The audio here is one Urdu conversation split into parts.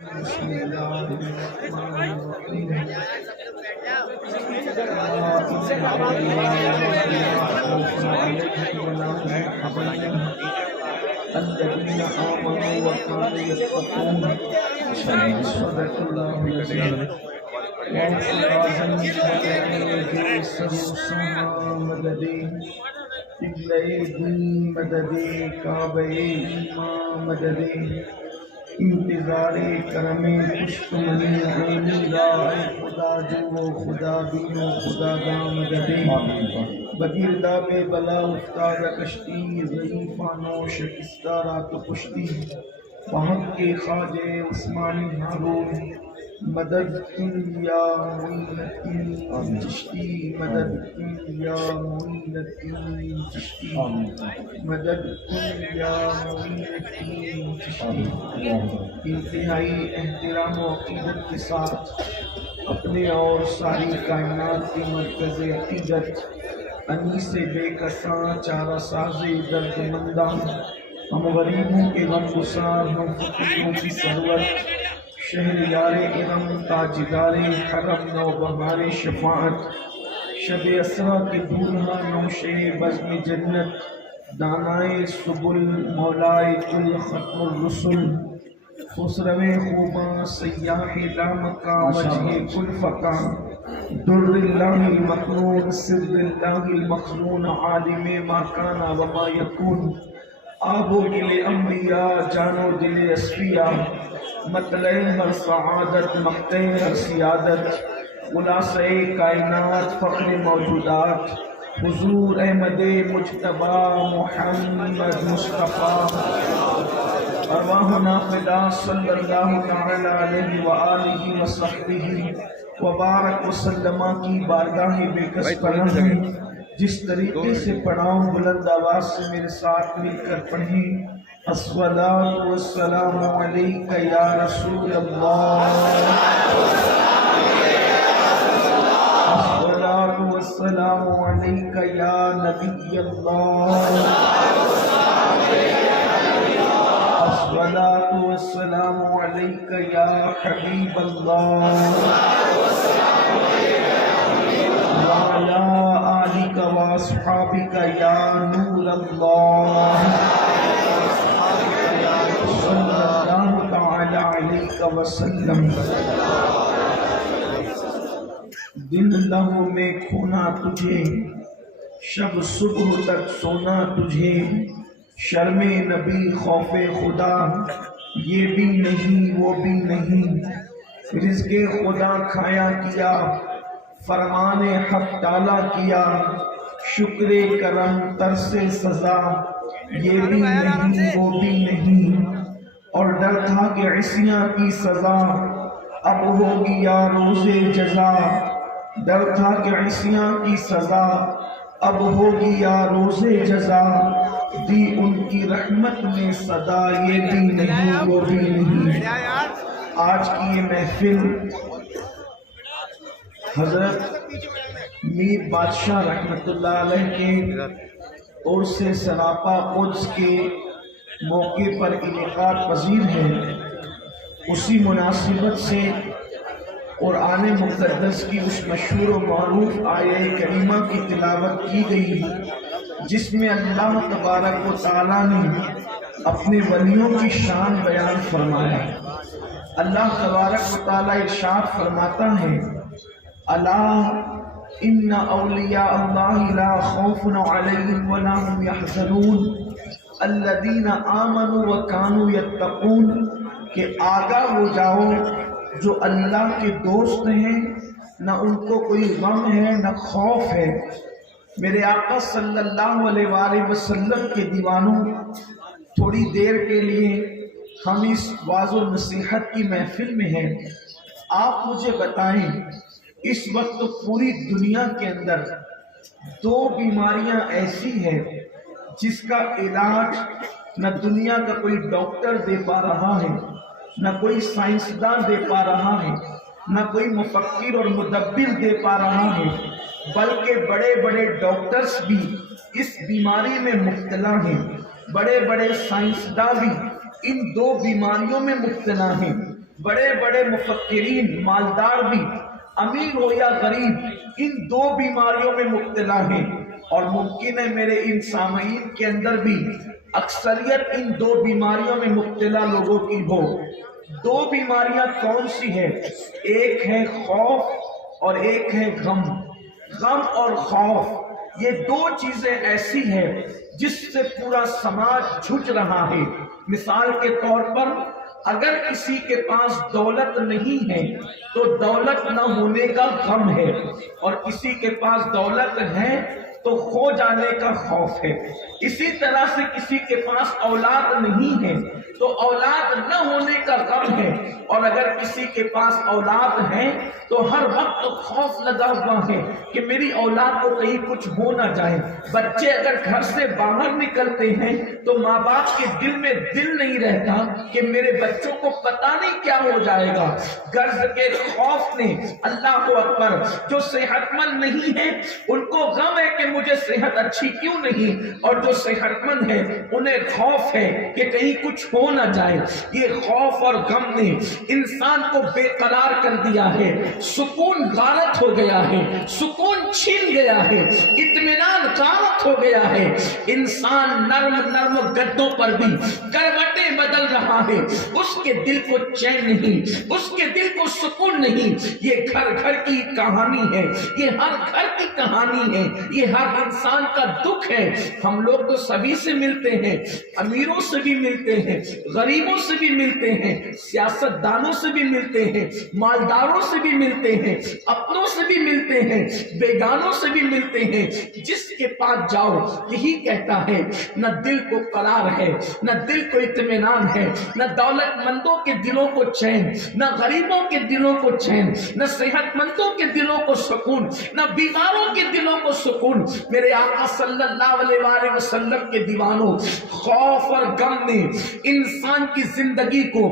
بسم اللہ الرحمن الرحیم الذين آمنوا وكانوا يتقون صدق الله العظيم مددی مددی کعبے مددی انتظار کرم پشت منی عینی رائے خدا جو خدا بینو خدا دا مددی بگیردہ بے بلا افتاد کشتی ضعیفانو شکستارا تو پشتی وہاں کے خواجہ عثمانی ہارون مدد کن یا معین چشتی مدد کن یا معین چشتی مدد کن یا معین چشتی انتہائی احترام و عقیدت کے ساتھ اپنے اور ساری کائنات کی مرکز عقیدت انیس بے کساں چارہ ساز درد منداں ہم غریبوں کے غم گسار ہم فقیروں کی سرور شہریار ارم تاجدار حرم نوبہار شفاعت شب اسرا کے دولہا نوشے بزم جنت دانائے سبل مولائے کل ختم الرسل خسرو خوباں سیاح لامکا وجہ کل فقا در اللہ المقنون سر اللہ المخزون عالم ما کانا وما یکون آب و دل انبیاء جانو دل اصفیاء مطلع ہر سعادت مقتع ہر سیادت خلاصہ کائنات فخر موجودات حضور احمد مجتبی محمد مصطفیٰ ارواحنا فدا صلی اللہ تعالی علیہ وآلہ وصحبہ وبارک وسلم کی بارگاہ بے کس پناہ ہے جس طریقے سے پڑھاؤں بلند آواز سے میرے ساتھ مل کر پڑھیں الصلاۃ والسلام علیک یا رسول اللہ الصلاۃ والسلام علیک یا نبی اللہ الصلاۃ والسلام علیک یا حبیب اللہ وعلی آلک واصحابک یا نور اللہ صلی اللہ تعالی علیہ وسلم دن لہو میں کھونا تجھے شب صبح تک سونا تجھے شرم نبی خوف خدا یہ بھی نہیں وہ بھی نہیں رزق خدا کھایا کیا فرمان حق ٹالا کیا شکر کرم ترس سزا یہ بھی نہیں وہ بھی نہیں اور ڈر تھا کہ عصیاں کی سزا اب ہوگی یا روز جزا ڈر تھا کہ عصیاں کی سزا اب ہوگی یا روز جزا دی ان کی رحمت میں صدا یہ بھی نہیں وہ بھی نہیں آج کی یہ محفل حضرت میر بادشاہ رحمت اللہ علیہ کے اور سے سراپا قدس کے موقع پر انعقاد پذیر ہے اسی مناسبت سے قرآن مقدس کی اس مشہور و معروف آیہ کریمہ کی تلاوت کی گئی جس میں اللہ تبارک و تعالیٰ نے اپنے ولیوں کی شان بیان فرمایا اللہ تبارک و تعالیٰ ارشاد فرماتا ہے الا ان اولیاء اللہ لا خوف علیہم ولا هم یحزنون الذین آمنوا وکانوا یتقون کہ آگاہ ہو جاؤ جو اللہ کے دوست ہیں نہ ان کو کوئی غم ہے نہ خوف ہے میرے آقا صلی اللہ علیہ وآلہ وسلم کے دیوانوں تھوڑی دیر کے لیے ہم اس واعظ و نصیحت کی محفل میں ہیں آپ مجھے بتائیں اس وقت پوری دنیا کے اندر دو بیماریاں ایسی ہیں جس کا علاج نہ دنیا کا کوئی ڈاکٹر دے پا رہا ہے نہ کوئی سائنسداں دے پا رہا ہے نہ کوئی مفکر اور مدبر دے پا رہا ہے بلکہ بڑے بڑے ڈاکٹرز بھی اس بیماری میں مبتلا ہیں بڑے بڑے سائنسداں بھی ان دو بیماریوں میں مبتلا ہیں بڑے بڑے مفکرین مالدار بھی امیر ہو یا غریب ان دو بیماریوں میں مبتلا ہیں، اور ممکن ہے میرے ان سامعین کے اندر بھی اکثریت ان دو بیماریوں میں مبتلا لوگوں کی ہو۔ دو بیماریاں کون سی ہیں؟ ایک ہے خوف اور ایک ہے غم۔ غم اور خوف یہ دو چیزیں ایسی ہیں جس سے پورا سماج جھج رہا ہے۔ مثال کے طور پر اگر کسی کے پاس دولت نہیں ہے تو دولت نہ ہونے کا غم ہے، اور کسی کے پاس دولت ہے تو کھو جانے کا خوف ہے۔ اسی طرح سے کسی کے پاس اولاد نہیں ہے تو اولاد نہ ہونے کا غم ہے، اور اگر کسی کے پاس اولاد ہے تو ہر وقت خوف لگا ہوا ہے کہ میری اولاد کو کہیں کچھ ہو نہ جائے۔ بچے اگر گھر سے باہر نکلتے ہیں تو ماں باپ کے دل میں دل نہیں رہتا کہ میرے بچوں کو پتہ نہیں کیا ہو جائے گا۔ غرض کے خوف نے، اللہ اکبر، جو صحت مند نہیں ہے ان کو غم ہے کہ مجھے صحت اچھی کیوں نہیں، اور جو صحت مند ہے انہیں خوف ہے کہ کہیں کچھ ہو نہ جائے۔ یہ خوف اور غم نے انسان کو بے قرار کر دیا ہے، سکون غارت ہو گیا ہے، سکون چھین گیا ہے، اطمینان غارت ہو گیا ہے۔ انسان نرم نرم گدوں پر بھی کروٹیں بدل رہا ہے، اس کے دل کو چین نہیں، اس کے دل کو سکون نہیں۔ یہ گھر گھر کی کہانی ہے، یہ ہر گھر کی کہانی ہے، یہ ہر انسان کا دکھ ہے۔ ہم لوگ تو سبھی سے ملتے ہیں، امیروں سے بھی ملتے ہیں، غریبوں سے بھی ملتے ہیں، سیاست دانوں سے بھی ملتے ہیں، مالداروں سے بھی ملتے ہیں، اپنوں سے بھی ملتے ہیں، بیگانوں سے بھی ملتے ہیں۔ جس کے پاس جاؤ یہی کہتا ہے نہ دل کو قرار ہے، نہ دل کو اطمینان ہے، نہ دولت مندوں کے دلوں کو چین، نہ غریبوں کے دلوں کو چین، نہ صحت مندوں کے دلوں کو سکون، نہ بیماروں کے دلوں کو سکون۔ میرے آقا صلی اللہ علیہ وآلہ وسلم کے دیوانوں، خوف اور غم نے انسان کی زندگی کو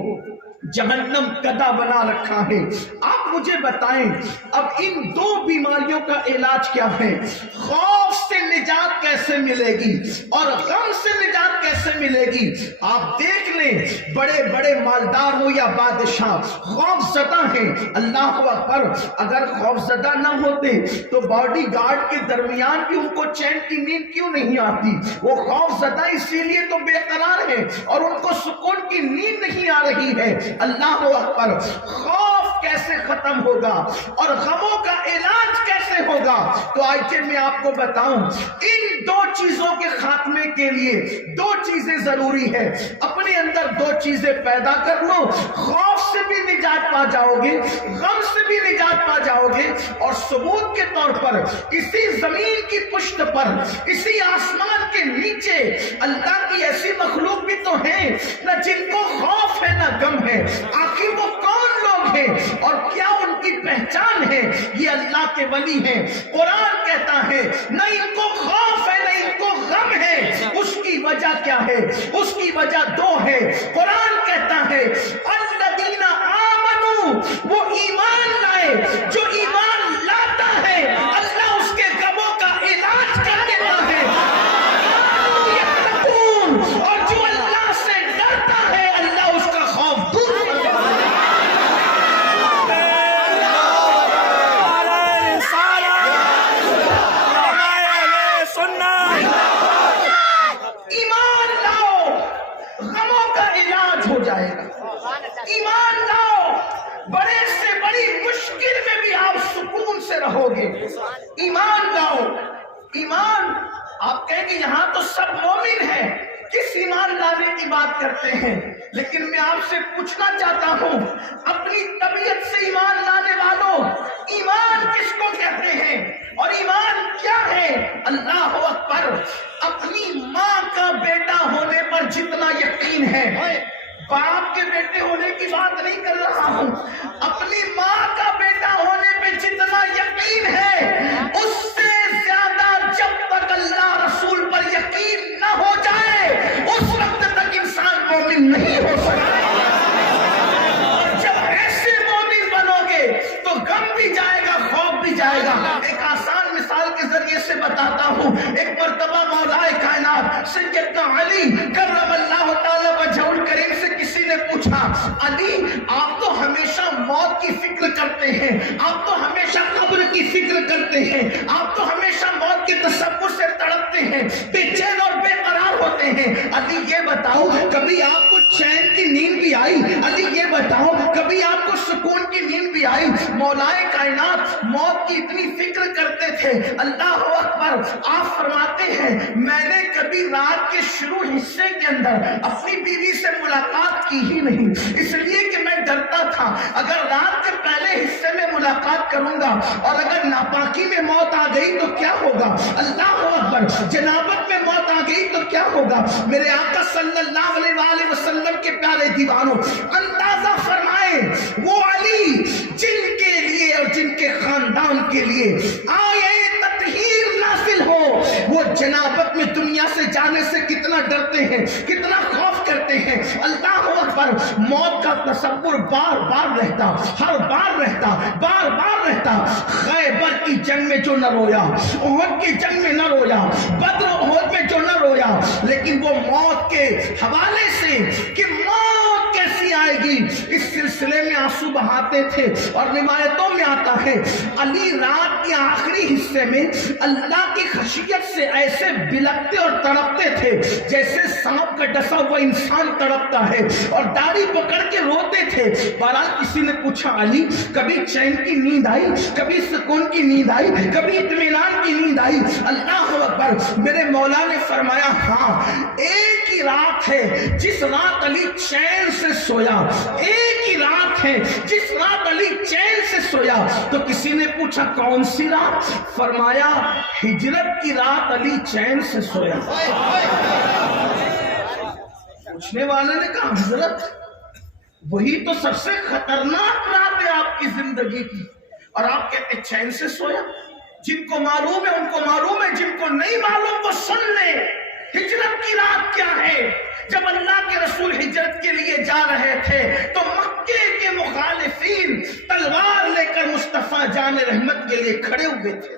جہنم کدا بنا رکھا ہے۔ آپ مجھے بتائیں اب ان دو بیماریوں کا علاج کیا ہے؟ خوف سے نجات کیسے ملے گی اور غم سے نجات کیسے ملے گی؟ آپ دیکھ لیں، بڑے بڑے مالدار ہو یا بادشاہ خوف زدہ ہیں۔ اللہ اکبر، اگر خوف زدہ نہ ہوتے تو باڈی گارڈ کے درمیان بھی ان کو چین کی نیند کیوں نہیں آتی؟ وہ خوف زدہ اسی لیے تو بے قرار ہے اور ان کو سکون کی نیند نہیں آ رہی ہے۔ اللہ اکبر، خوف کیسے ختم ہوگا اور غموں کا علاج کیسے ہوگا؟ تو آئیے میں آپ کو بتاؤں، ان دو چیزوں کے خاتمے کے لیے دو چیزیں ضروری ہے۔ اپنے اندر دو چیزیں پیدا کر لو، خوف سے بھی نجات پا جاؤ گے، غم سے بھی نجات پا جاؤ گے، اور ثبوت کے طور پر اسی زمین کی پشت پر، اسی آسمان کے نیچے اللہ کی ایسی مخلوق بھی تو ہیں نہ جن کو خوف ہے نہ غم ہے۔ آخر وہ کون لوگ ہیں اور کیا ان کی پہچان ہے؟ یہ اللہ کے ولی ہیں۔ قرآن کہتا ہے نہ ان کو خوف ہے نہ ان کو غم ہے۔ اس کی وجہ کیا ہے؟ اس کی وجہ دو ہے۔ قرآن کہتا ہے الذین آمنوا، وہ ایمان لائے، جو ایمان لاتا ہے اللہ اس کے غموں کا علاج کر دیتا ہے، اور جو اللہ سے ڈرتا ہے اللہ اس کا خوف دور کر دیتا ہے۔ ایمان لاؤ، غموں کا علاج ہو جائے گا۔ ایمان لاؤ، بڑے سے بڑی مشکل میں بھی آپ سکون سے رہو گے۔ ایمان لاؤ، ایمان، آپ کہیں کہ یہاں تو سب مومن ہیں، کس ایمان لانے کی بات کرتے ہیں؟ لیکن میں آپ سے پوچھنا چاہتا ہوں، اپنی طبیعت سے ایمان لانے والوں، ایمان کس کو کہتے ہیں اور ایمان کیا ہے؟ اللہ اکبر، اپنی ماں کا بیٹا ہونے پر جتنا یقین ہے، باپ کے بیٹے ہونے کی بات نہیں کر رہا ہوں، اپنی ماں کا بیٹا ہونے پہ جتنا یقین ہے اس سے زیادہ جب تک اللہ رسول پر یقین نہ ہو جائے اس وقت تک انسان مومن نہیں ہو سکتا۔ اور جب ایسے مومن بنو گے تو غم بھی جائے گا، خوف بھی جائے گا۔ ایک آسان مثال کے ذریعے سے بتاتا ہوں۔ ایک مرتبہ مولا کائنات سیدنا علی کرم اللہ تعالی وجہہ الکریم سے کسی نے پوچھا، علی موت کی فکر کرتے ہیں، آپ تو ہمیشہ قبر کی فکر کرتے ہیں، آپ تو ہمیشہ موت کے تصور سے تڑپتے ہیں، بے چین اور بے قرار ہوتے ہیں۔ علی یہ بتاؤ کبھی آپ کو چین کی نیند بھی آئی؟ علی یہ بتاؤ کبھی آپ کو سکون کی نیند بھی آئی؟ مولائے کائنات موت کی اتنی فکر کرتے تھے۔ اللہ اکبر، آپ فرماتے ہیں میں نے کبھی رات کے شروع حصے کے اندر اپنی بیوی سے ملاقات کی ہی نہیں، اس لیے کہ میں ڈرتا تھا اگر رات کے پہلے حصے میں ملاقات کروں گا اور اگر ناپاکی میں موت آ گئی تو کیا ہوگا؟ اللہ اکبر، جنابت میں موت آ گئی تو کیا ہوگا؟ میرے آقا صلی اللہ علیہ وآلہ وسلم کے پیارے دیوانوں، اندازہ فرمائیں وہ علی جن کے لیے اور جن کے خاندان کے لیے آیے تطہیر نازل ہو، وہ جنابت میں دنیا سے جانے سے کتنا ڈرتے ہیں، کتنا خوف کرتے ہیں۔ اللہ اکبر، موت کا تصور بار بار رہتا، ہر بار رہتا، بار بار رہتا۔ خیبر کی جنگ میں جو نہ رویا، احد کی جنگ میں نہ رویا، بدر احد میں جو نہ رویا، لیکن وہ موت کے حوالے سے کہ موت کیسی آئے گی اس سلسلے میں آنسو بہاتے تھے۔ اور روایتوں میں آتا ہے علی رات کے آخری حصے میں اللہ کی خشیت سے ایسے بلکتے اور تڑپتے تھے جیسے سانپ کا ڈسا ہوا انسان تڑپتا ہے، اور داڑھی پکڑ کے روتے تھے۔ بہرحال کسی نے پوچھا علی کبھی چین کی نیند آئی، کبھی سکون کی نیند آئی، کبھی اطمینان کی نیند آئی؟ اللہ اکبر، میرے مولا نے فرمایا ہاں، ایک ہی رات ہے جس رات علی چین سے سویا، ایک ہی رات ہے جس رات علی چین سے سویا۔ تو کسی نے پوچھا کون سی رات؟ فرمایا ہجرت کی رات علی چین سے سویا۔ پوچھنے والے نے کہا حضرت وہی تو سب سے خطرناک رات ہے آپ کی زندگی کی، اور آپ کہتے چین سے سویا؟ جن کو معلوم ہے ان کو معلوم ہے، جن کو نہیں معلوم وہ سن لیں۔ ہجرت کی رات کیا ہے؟ جب اللہ کے رسول ہجرت کے لیے جا رہے تھے تو مکے کے مخالفین تلوار لے کر مصطفیٰ جان رحمت کے لیے کھڑے ہوئے تھے،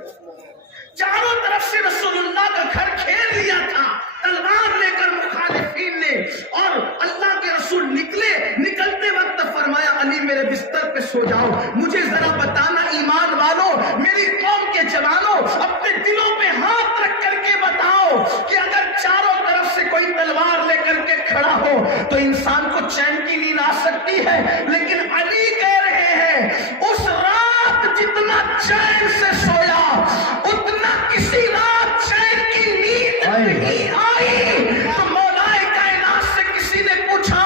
چاروں طرف سے رسول اللہ کا گھر گھیر لیا تھا تلوار لے کر مخالفین نے، اور اللہ کے رسول نکلتے وقت فرمایا علی میرے بستر پہ سو جاؤ، مجھے ذرا بتانا ایمان والوں، میری قوم کے جوانوں، اپنے دلوں پہ ہاتھ رکھ کر کے بتاؤ کہ اگر چاروں طرف سے کوئی تلوار لے کر کے کھڑا ہو تو انسان کو چین کی نیند آ سکتی ہے، لیکن علی کہہ رہے ہیں اس رات جتنا چین سے سویا اتنا کسی رات چین کی نیند نہیں آئی۔ تو مولائے کائنات سے کسی نے پوچھا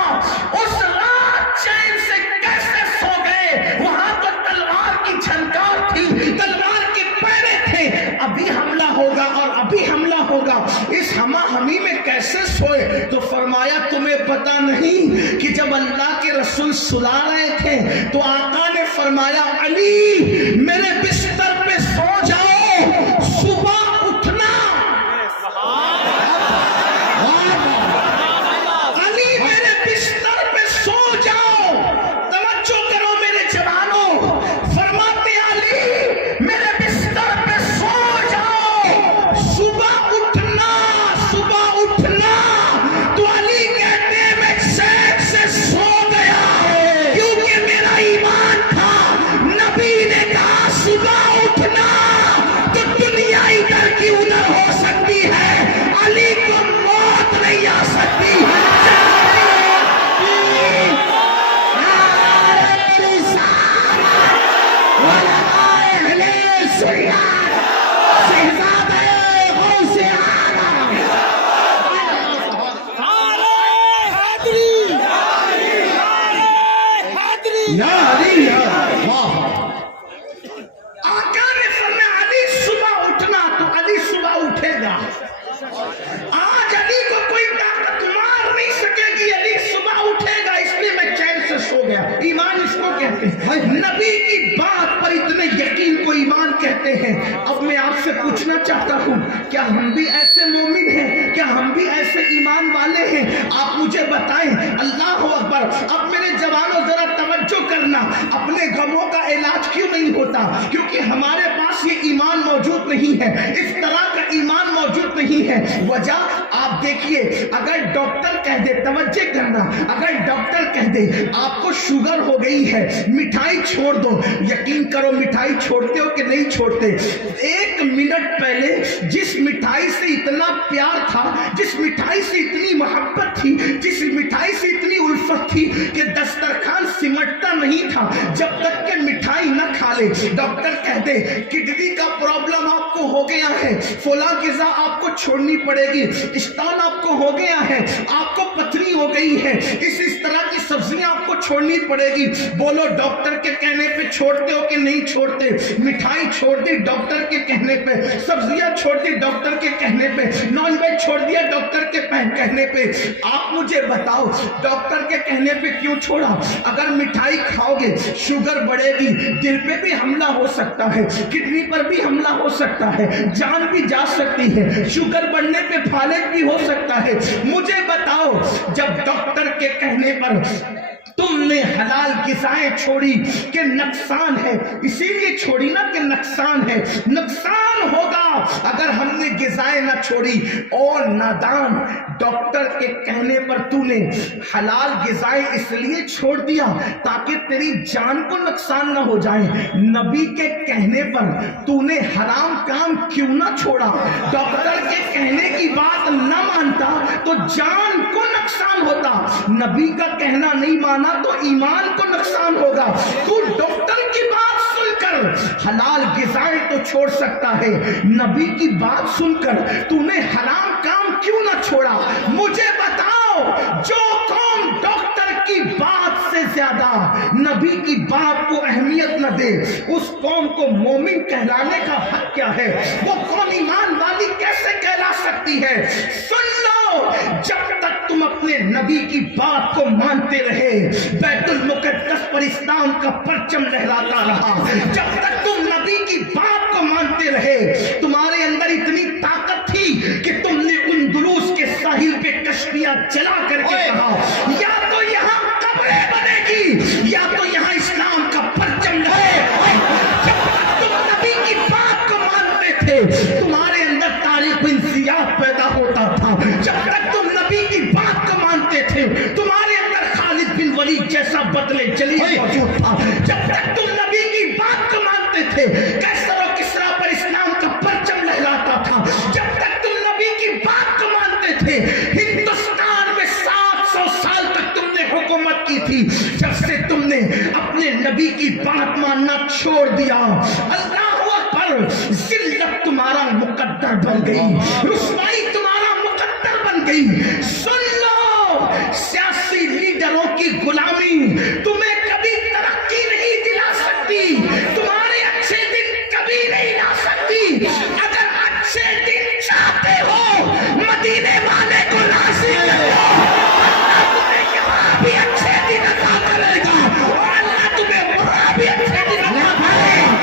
اس رات چین سے کیسے سو گئے؟ وہاں تو تلوار کی جھنکار تھی، تلوار کے پیرے تھے، ابھی حملہ ہوگا اور ابھی حملہ ہوگا، اس ہما ہمی میں کیسے سوئے؟ تو فرمایا تمہیں پتہ نہیں کہ جب اللہ کے رسول سلا رہے تھے تو آقا نے فرمایا علی میرے بستر پہ سو جاؤ، صبح اٹھنا، علی میرے بستر پہ سو جاؤ۔ توجہ کرو میرے جوانوں، فرماتے علی میرے بستر پہ سو جاؤ، صبح اٹھنا، صبح اٹھنا۔ تو علی کہتے ہیں میں چین سے سو گیا کیونکہ میرا ایمان تھا، نبی نے کہا صبح اٹھنا تو دنیا ادھر کی ادھر ہو سکتی ہے، علی کو موت نہیں آ سکتی۔ آقا نے فرمایا علی صبح اٹھنا، تو علی صبح اٹھے گا۔ آج علی کو کوئی طاقت مار نہیں سکے گی، علی صبح اٹھے گا، اس لیے میں چین سے سو گیا۔ ایمان اس کو کہتے ہیں، نبی کی بات پر اتنے یقین کو ایمان کہتے ہیں۔ اب میں آپ سے پوچھنا چاہتا ہوں کیا ہم بھی ایسے مومن ہیں؟ کیا ہم بھی ایسے ایمان والے ہیں؟ آپ مجھے بتائیں۔ اللہ اکبر۔ اب میرے جوانوں ذرا توجہ کرنا، اپنے غموں کا علاج کیوں نہیں ہوتا؟ کیونکہ ہمارے پاس یہ ایمان موجود نہیں ہے، اس طرح کا ایمان موجود نہیں ہے۔ وجہ آپ دیکھیے اگر ڈاکٹر کہہ دے, توجہ کرنا, اگر ڈاکٹر کہہ دے آپ کو شوگر ہو گئی ہے, مٹھائی چھوڑ دو, یقین کرو مٹھائی چھوڑتے ہو کہ نہیں چھوڑتے؟ ایک منٹ پہلے جس مٹھائی سے اتنا پیار تھا, جس مٹھائی سے اتنی محبت تھی, جس مٹھائی سے اتنی الفت تھی کہ دسترخوان سمٹتا نہیں تھا جب تک کہ مٹھائی نہ کھا لے. ڈاکٹر کہہ دے کڈنی کا پرابلم آپ کو ہو گیا ہے, فلاں غذا آپ کو چھوڑنی پڑے گی, اسٹون آپ کو ہو گیا ہے, آپ کو پتھری ہو گئی ہے, اس طرح کی سبزیاں آپ کو چھوڑنی پڑے گی. بولو ڈاکٹر کے کہنے پہ چھوڑتے ہو کہ نہیں چھوڑتے؟ مٹھائی چھوڑ دی ڈاکٹر کے کہنے پہ, سبزیاں چھوڑ دی ڈاکٹر کے کہنے پہ, نان ویج چھوڑ دیا ڈاکٹر کے کہنے پہ. آپ مجھے بتاؤ ڈاکٹر کے کہنے پہ کیوں چھوڑا؟ اگر مٹھائی کھاؤ گے شوگر بڑھے گی, دل پہ بھی حملہ ہو سکتا ہے, کڈنی پر بھی حملہ ہو سکتا ہے, جان بھی جا سکتی ہے, شوگر بڑھنے پہ فالج بھی ہو سکتا ہے. مجھے بتاؤ جب ڈاکٹر کے کہنے پر تم نے حلال غذائیں چھوڑی کہ نقصان ہے, اسی لیے چھوڑی نا کہ نقصان ہے, نقصان ہوگا اگر ہم نے غذائیں نہ چھوڑی. اور نادان, ڈاکٹر کے کہنے پر تو نے حلال غذائیں اس لیے چھوڑ دیا تاکہ تیری جان کو نقصان نہ ہو جائے. نبی کے کہنے پر تو نے حرام کام کیوں نہ چھوڑا؟ ڈاکٹر کے کہنے کی بات نہ مانتا تو جان کو نقصان ہوتا, نبی کا کہنا نہیں مانا تو ایمان کو نقصان ہوگا. تو ڈاکٹر کی بات سن کر حلال غذائیں تو چھوڑ سکتا ہے, نبی کی بات سن کر تو نے حرام کام کیوں نہ چھوڑا؟ مجھے بتاؤ, جو قوم ڈاکٹر کی بات سے زیادہ نبی کی بات کو اہمیت نہ دے, اس قوم کو مومن کہلانے کا حق کیا ہے؟ وہ قوم ایمان والی کیسے کہلا سکتی ہے؟ سن لو, جب تک تم اپنے نبی کی بات کو مانتے رہے بیت المقدس پر اسلام کا پرچم لہراتا رہا. جب تک تم نبی کی بات کو مانتے رہے, تمہارے اندر اتنی طاقت تھی کہ تم نے اندلس کے ساحل پہ کشتیاں چلا کر کے کہا یا تو یہاں قبریں بنے گی یا تو یہاں اسلام کا پرچم لہرے. جب تک تم نبی کی بات کو مانتے تھے تمہارے اندر طارق بن زیاد پیدا ہوتا تھا. جب تک تم نبی کی بات کو مانتے تھے تمہارے اندر خالد بن ولید جیسا بدلے جلیل موجود تھا. جب تک تم نبی کی بات کو مانتے تھے کیسر و کسریٰ پر اسلام کا پرچم لہراتا تھا. جب تک تم نبی کی بات کو مانتے تھے ہندوستان میں 700 سال تک تم نے حکومت کی تھی. جب سے تم نے اپنے نبی کی بات ماننا چھوڑ دیا, اللہ اکبر, ذلت تمہارا مقدر بن گئی, رسوائی تمہارا مقدر بن گئی. سن لو, سیاسی لیڈروں کی غلامی تمہیں کبھی ترقی نہیں دلا سکتی, تمہارے اچھے دن کبھی نہیں لا سکتی. اگر اچھے دن چاہتے ہو مدینے والے کو راضی کرو, اللہ تمہیں یہاں بھی اچھے دن عطا کرے گا اور اللہ تمہیں وہاں بھی اچھے دن عطا کرے گا.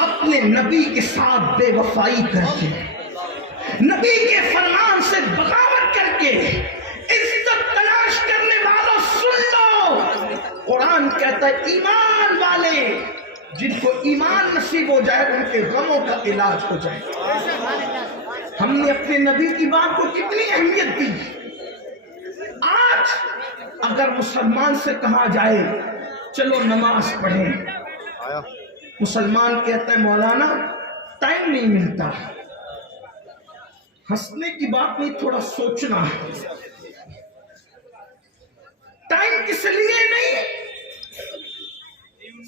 اپنے نبی کے ساتھ بے وفائی کر کے, نبی کے فرمان سے بغاوت کر کے عزت تلاش کرنے والوں سن لو, قرآن کہتا ہے ایمان والے جن کو ایمان نصیب ہو جائے ان کے غموں کا علاج ہو جائے. ہم نے اپنے نبی کی بات کو کتنی اہمیت دی. آج اگر مسلمان سے کہا جائے چلو نماز پڑھیں, مسلمان کہتا ہے مولانا ٹائم نہیں ملتا. ہنسنے کی بات نہیں, تھوڑا سوچنا ہے. ٹائم کس لیے نہیں,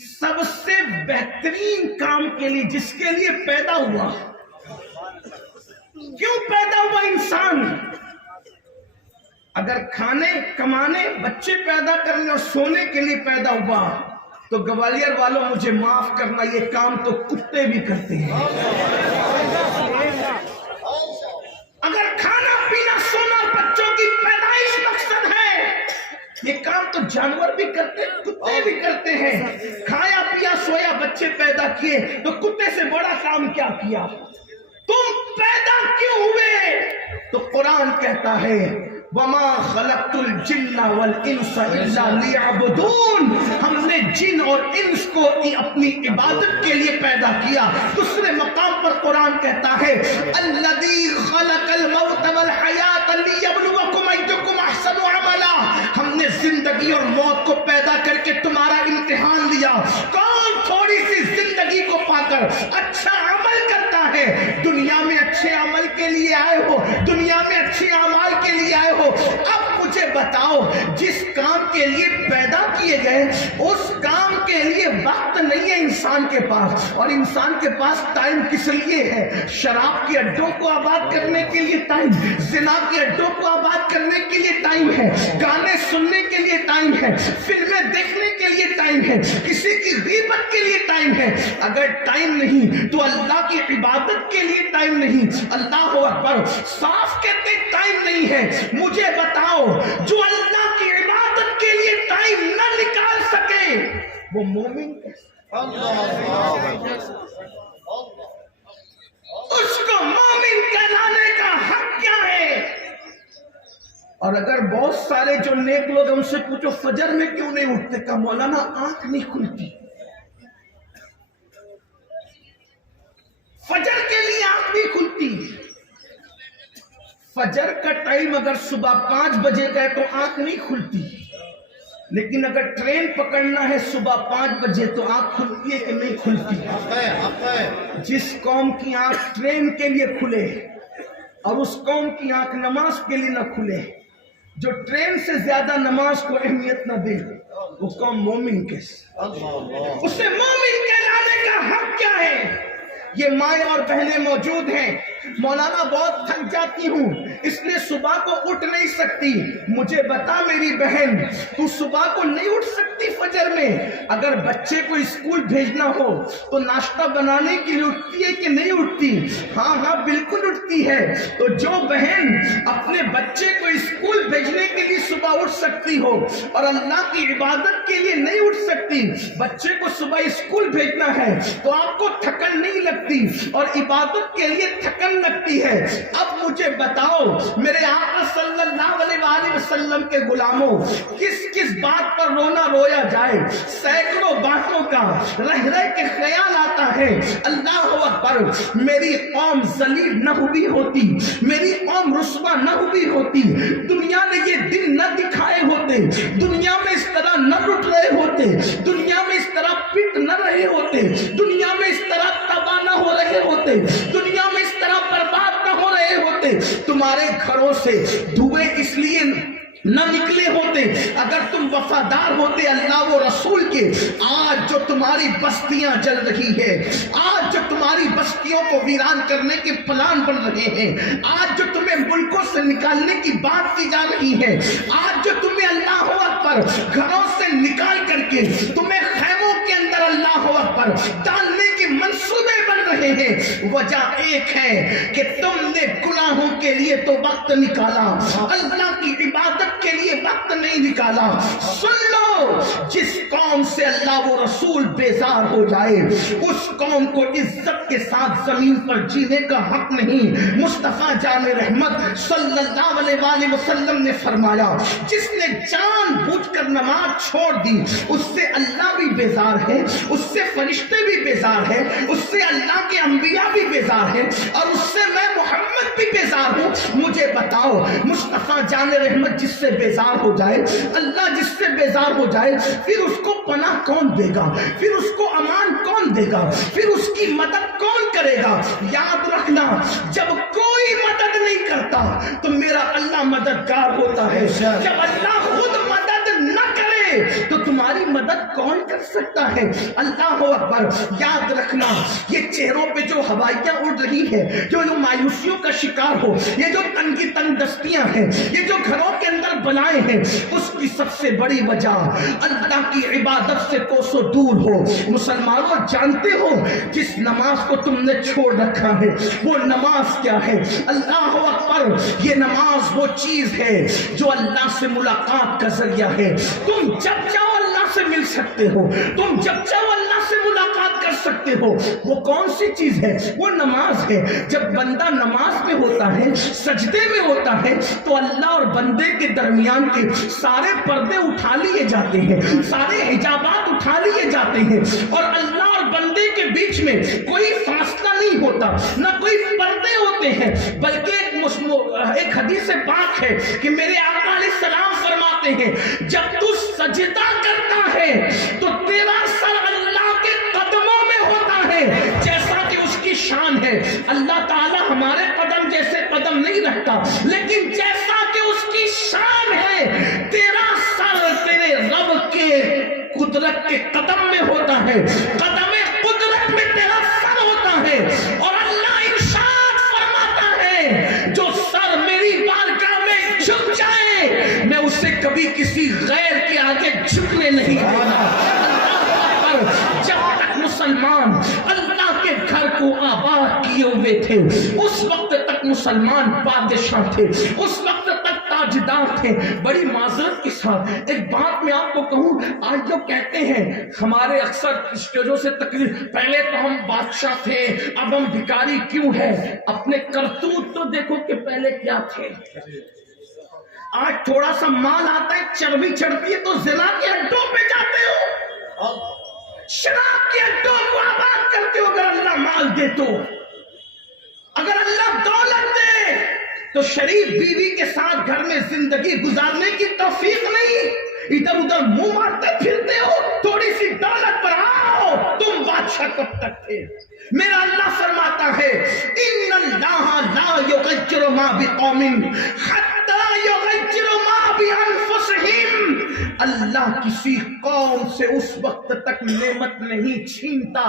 سب سے بہترین کام کے لیے جس کے لیے پیدا ہوا. کیوں پیدا ہوا انسان؟ اگر کھانے کمانے بچے پیدا کرنے اور سونے کے لیے پیدا ہوا تو گوالیر والوں مجھے معاف کرنا، یہ کام تو کتے بھی کرتے ہیں۔ اگر کھانا پینا سونا اور بچوں کی پیدائش مقصد ہے، یہ کام تو جانور بھی کرتے ہیں، کتے بھی کرتے ہیں۔ کھایا پیا سویا بچے پیدا کیے تو کتے سے بڑا کام کیا کیا؟ تم پیدا کیوں ہوئے؟ تو قرآن کہتا ہے وَمَا خَلَقْتُ الْجِنَّ وَالْإِنسَ إِلَّا لِيَعْبُدُونَ، ہم نے جن اور انس کو اپنی عبادت کے لیے پیدا کیا۔ دوسرے مقام پر قرآن کہتا ہے الَّذِي خَلَقَ الْمَوْتَ وَالْحَيَاةَ لِيَبْلُوَكُمْ أَيُّكُمْ أَحْسَنُ عَمَلًا، ہم نے زندگی اور موت کو پیدا کر کے تمہارا امتحان لیا، کون تھوڑی سی زندگی کو پا کر اچھا عمل کرتا ہے۔ دنیا میں اچھے عمل کے لیے آئے ہو، دنیا میں اچھے اعمال کے لیے آئے ہو، اب مجھے بتاؤ جس کام کے لیے پیدا کیے گئے اس کام کے لیے وقت نہیں ہے انسان کے پاس، اور انسان کے پاس ٹائم کس لیے ہے؟ شراب کے اڈوں کو آباد کرنے کے لیے ٹائم، زنا کے اڈوں کو آباد کرنے کے لیے ٹائم ہے، گانے سننے کے لیے ٹائم ہے، فلمیں دیکھنے کے لیے ٹائم ہے، کسی کی غیبت کے لیے ٹائم ہے۔ اگر ٹائم نہیں تو اللہ کی عبادت کے لیے ٹائم نہیں۔ اللہ اکبر، صاف کہتے ٹائم نہیں ہے۔ مجھے بتاؤ جو اللہ کی عبادت کے لیے ٹائم نہ نکال سکے وہ مومن کیسے؟ اس کو مومن کہلانے کا حق کیا ہے؟ اور اگر بہت سارے جو نیک لوگ ان سے پوچھو فجر میں کیوں نہیں اٹھتے، کہا مولانا آنکھ نہیں کھلتی، فجر کے لیے آنکھ نہیں کھلتی۔ فجر کا ٹائم اگر صبح 5 بجے کا ہے تو آنکھ نہیں کھلتی، لیکن اگر ٹرین پکڑنا ہے صبح 5 بجے تو آنکھ کھلتی ہے کہ نہیں کھلتی؟ جس قوم کی آنکھ ٹرین کے لیے کھلے اور اس قوم کی آنکھ نماز کے لیے نہ کھلے، جو ٹرین سے زیادہ نماز کو اہمیت نہ دے، وہ قوم مومن کیسے؟ اسے مومن کہلانے کا حق کیا ہے؟ یہ مائیں اور بہنیں موجود ہیں، مولانا بہت تھک جاتی ہوں اس لیے صبح کو اٹھ نہیں سکتی۔ مجھے بتا میری بہن، تو صبح کو نہیں اٹھ سکتی فجر میں؟ اگر بچے کو اسکول بھیجنا ہو تو ناشتہ بنانے کے لیے اٹھتی ہے کہ نہیں اٹھتی؟ ہاں ہاں بالکل اٹھتی ہے۔ تو جو بہن اپنے بچے کو اسکول بھیجنے کے لیے صبح اٹھ سکتی ہو اور اللہ کی عبادت کے لیے نہیں اٹھ سکتی، بچے کو صبح اسکول بھیجنا ہے تو آپ کو تھکن نہیں لگتی اور عبادت کے لیے تھکن لگتی ہے۔ اب مجھے بتاؤ میرے آقا صلی اللہ علیہ وآلہ وسلم کے غلاموں، کس کس بات پر رونا رویا جائے؟ سینکڑوں باتوں کا رہ رہ کے خیال آتا ہے۔ اللہ اکبر، میری قوم ذلیل نہ ہوئی ہوتی، میری قوم رسوا نہ ہوئی ہوتی، دنیا نے یہ دن نہ دکھائے ہوتے، دنیا میں اس طرح نہ لٹ رہے ہوتے، دنیا میں اس طرح پٹ نہ رہے ہوتے، دنیا میں اس طرح تباہ نہ ہو رہے ہوتے، دنیا میں اس طرح برباد نہ ہو رہے ہوتے، تمہارے گھروں سے دھوئیں اس لیے نہ نکلے ہوتے اگر تم وفادار ہوتے اللہ و رسول کے۔ آج جو تمہاری بستیاں جل رہی ہے، آج جو تمہاری بستیوں کو ویران کرنے کے پلان بن رہے ہیں، آج جو تمہیں ملکوں سے نکالنے کی بات کی جا رہی ہے، آج جو تمہیں اللہ اکبر گھروں سے نکال کر کے تمہیں خیموں کے اندر اللہ اکبر ڈالنے کے منصوبے بن رہے ہیں، وجہ ایک ہے کہ تم نے گناہوں کے لیے تو وقت نکالا، اللہ کی عبادت کے لیے وقت نہیں نکالا۔ سن لو، جس قوم سے اللہ و رسول بیزار ہو جائے اس قوم کو عزت کے ساتھ زمین پر جینے کا حق نہیں۔ مصطفیٰ جان رحمت صلی اللہ علیہ وآلہ وسلم نے فرمایا جس نے جان بوجھ کر نماز چھوڑ دی اس سے اللہ بھی بیزار ہے، اس سے فرشتے بھی بیزار ہیں، اس سے اللہ کے انبیاء بھی بیزار ہیں، اور اس سے میں محمد بھی بیزار ہوں۔ مجھے بتاؤ مصطفیٰ جان رحمت جس سے بیزار ہو جائے، اللہ جس سے بیزار ہو جائے، پھر اس کو پناہ کون دے گا؟ پھر اس کو امان کون دے گا؟ پھر اس کی مدد کون کرے گا؟ یاد رکھنا، جب کوئی مدد نہیں کرتا تو میرا اللہ مددگار ہوتا ہے، جب اللہ خود مدد نہ کرے جائے تو تمہاری مدد کون کر سکتا ہے؟ اللہ اکبر. یاد رکھنا یہ چہروں پہ جو ہوائیاں اڑ رہی ہے، جو مایوسیوں کا شکار ہو، یہ جو تنگ دستیاں ہیں، یہ جو گھروں کے اندر بلائیں ہیں، اس کی سب سے بڑی وجہ اللہ کی عبادت سے کوسوں دور ہو. مسلمانوں جانتے ہو جس نماز کو تم نے چھوڑ رکھا ہے وہ نماز کیا ہے؟ اللہ اکبر. یہ نماز وہ چیز ہے جو اللہ سے ملاقات کا ذریعہ ہے. تم جب چاہو اللہ سے مل سکتے ہو، تم جب چاہو اللہ سے ملاقات کر سکتے ہو. وہ کون سی چیز ہے؟ وہ نماز ہے. جب بندہ نماز میں ہوتا ہے، سجدے میں ہوتا ہے، تو اللہ اور بندے کے درمیان کے سارے پردے اٹھا لیے جاتے ہیں، سارے حجابات اٹھا لیے جاتے ہیں، اور اللہ اور بندے کے بیچ میں کوئی فاصلہ نہیں ہوتا، نہ کوئی پردے ہوتے ہیں. بلکہ ایک حدیث پاک ہے کہ میرے آقا علیہ السلام فرماتے ہیں جب تو سجدہ کرتا ہے تو تیرا سر اللہ کے قدموں میں ہوتا ہے جیسا کہ اس کی شان ہے. اللہ تعالی ہمارے قدم جیسے قدم نہیں رکھتا، لیکن جیسا کہ اس کی شان ہے تیرا سر تیرے رب کے قدرت کے قدم میں ہوتا ہے، قدم قدرت میں تیرا سر ہوتا ہے. اور اللہ ارشاد فرماتا ہے جو سر میری بارگاہ میں جھک جائے میں اسے کبھی کسی غیر کے آگے جھکنے نہیں دیتا. جب تک مسلمان اللہ کے گھر کو آباد کیے ہوئے تھے اس وقت تک مسلمان بادشاہ تھے، اس وقت تک تاجدار تھے. بڑی معذرت کے ساتھ ایک بات میں آپ کو کہوں، آج جو کہتے ہیں ہمارے اکثر اسٹیجوں سے تقریر، پہلے تو ہم بادشاہ تھے اب ہم بھکاری کیوں ہیں. اپنے کرتوت تو دیکھو کہ پہلے کیا تھے. آج تھوڑا سا مال آتا ہے، چربی چڑھتی ہے تو زنا کے اڈوں پہ جاتے ہو، شراب کے اڈوں کو آباد کرتے ہو. اگر اللہ مال دے تو، اگر اللہ دولت دے تو شریف بیوی کے ساتھ گھر میں زندگی گزارنے کی توفیق نہیں، ادھر ادھر منہ مارتے پھرتے ہو. تھوڑی سی دولت پر آؤ، تم بادشاہ کب تک تھے؟ میرا اللہ فرماتا ہے ان اللہ لا یغیر ما بقوم حتی یغیر ما بانفسہم. اللہ کسی قوم سے اس وقت تک نعمت نہیں چھینتا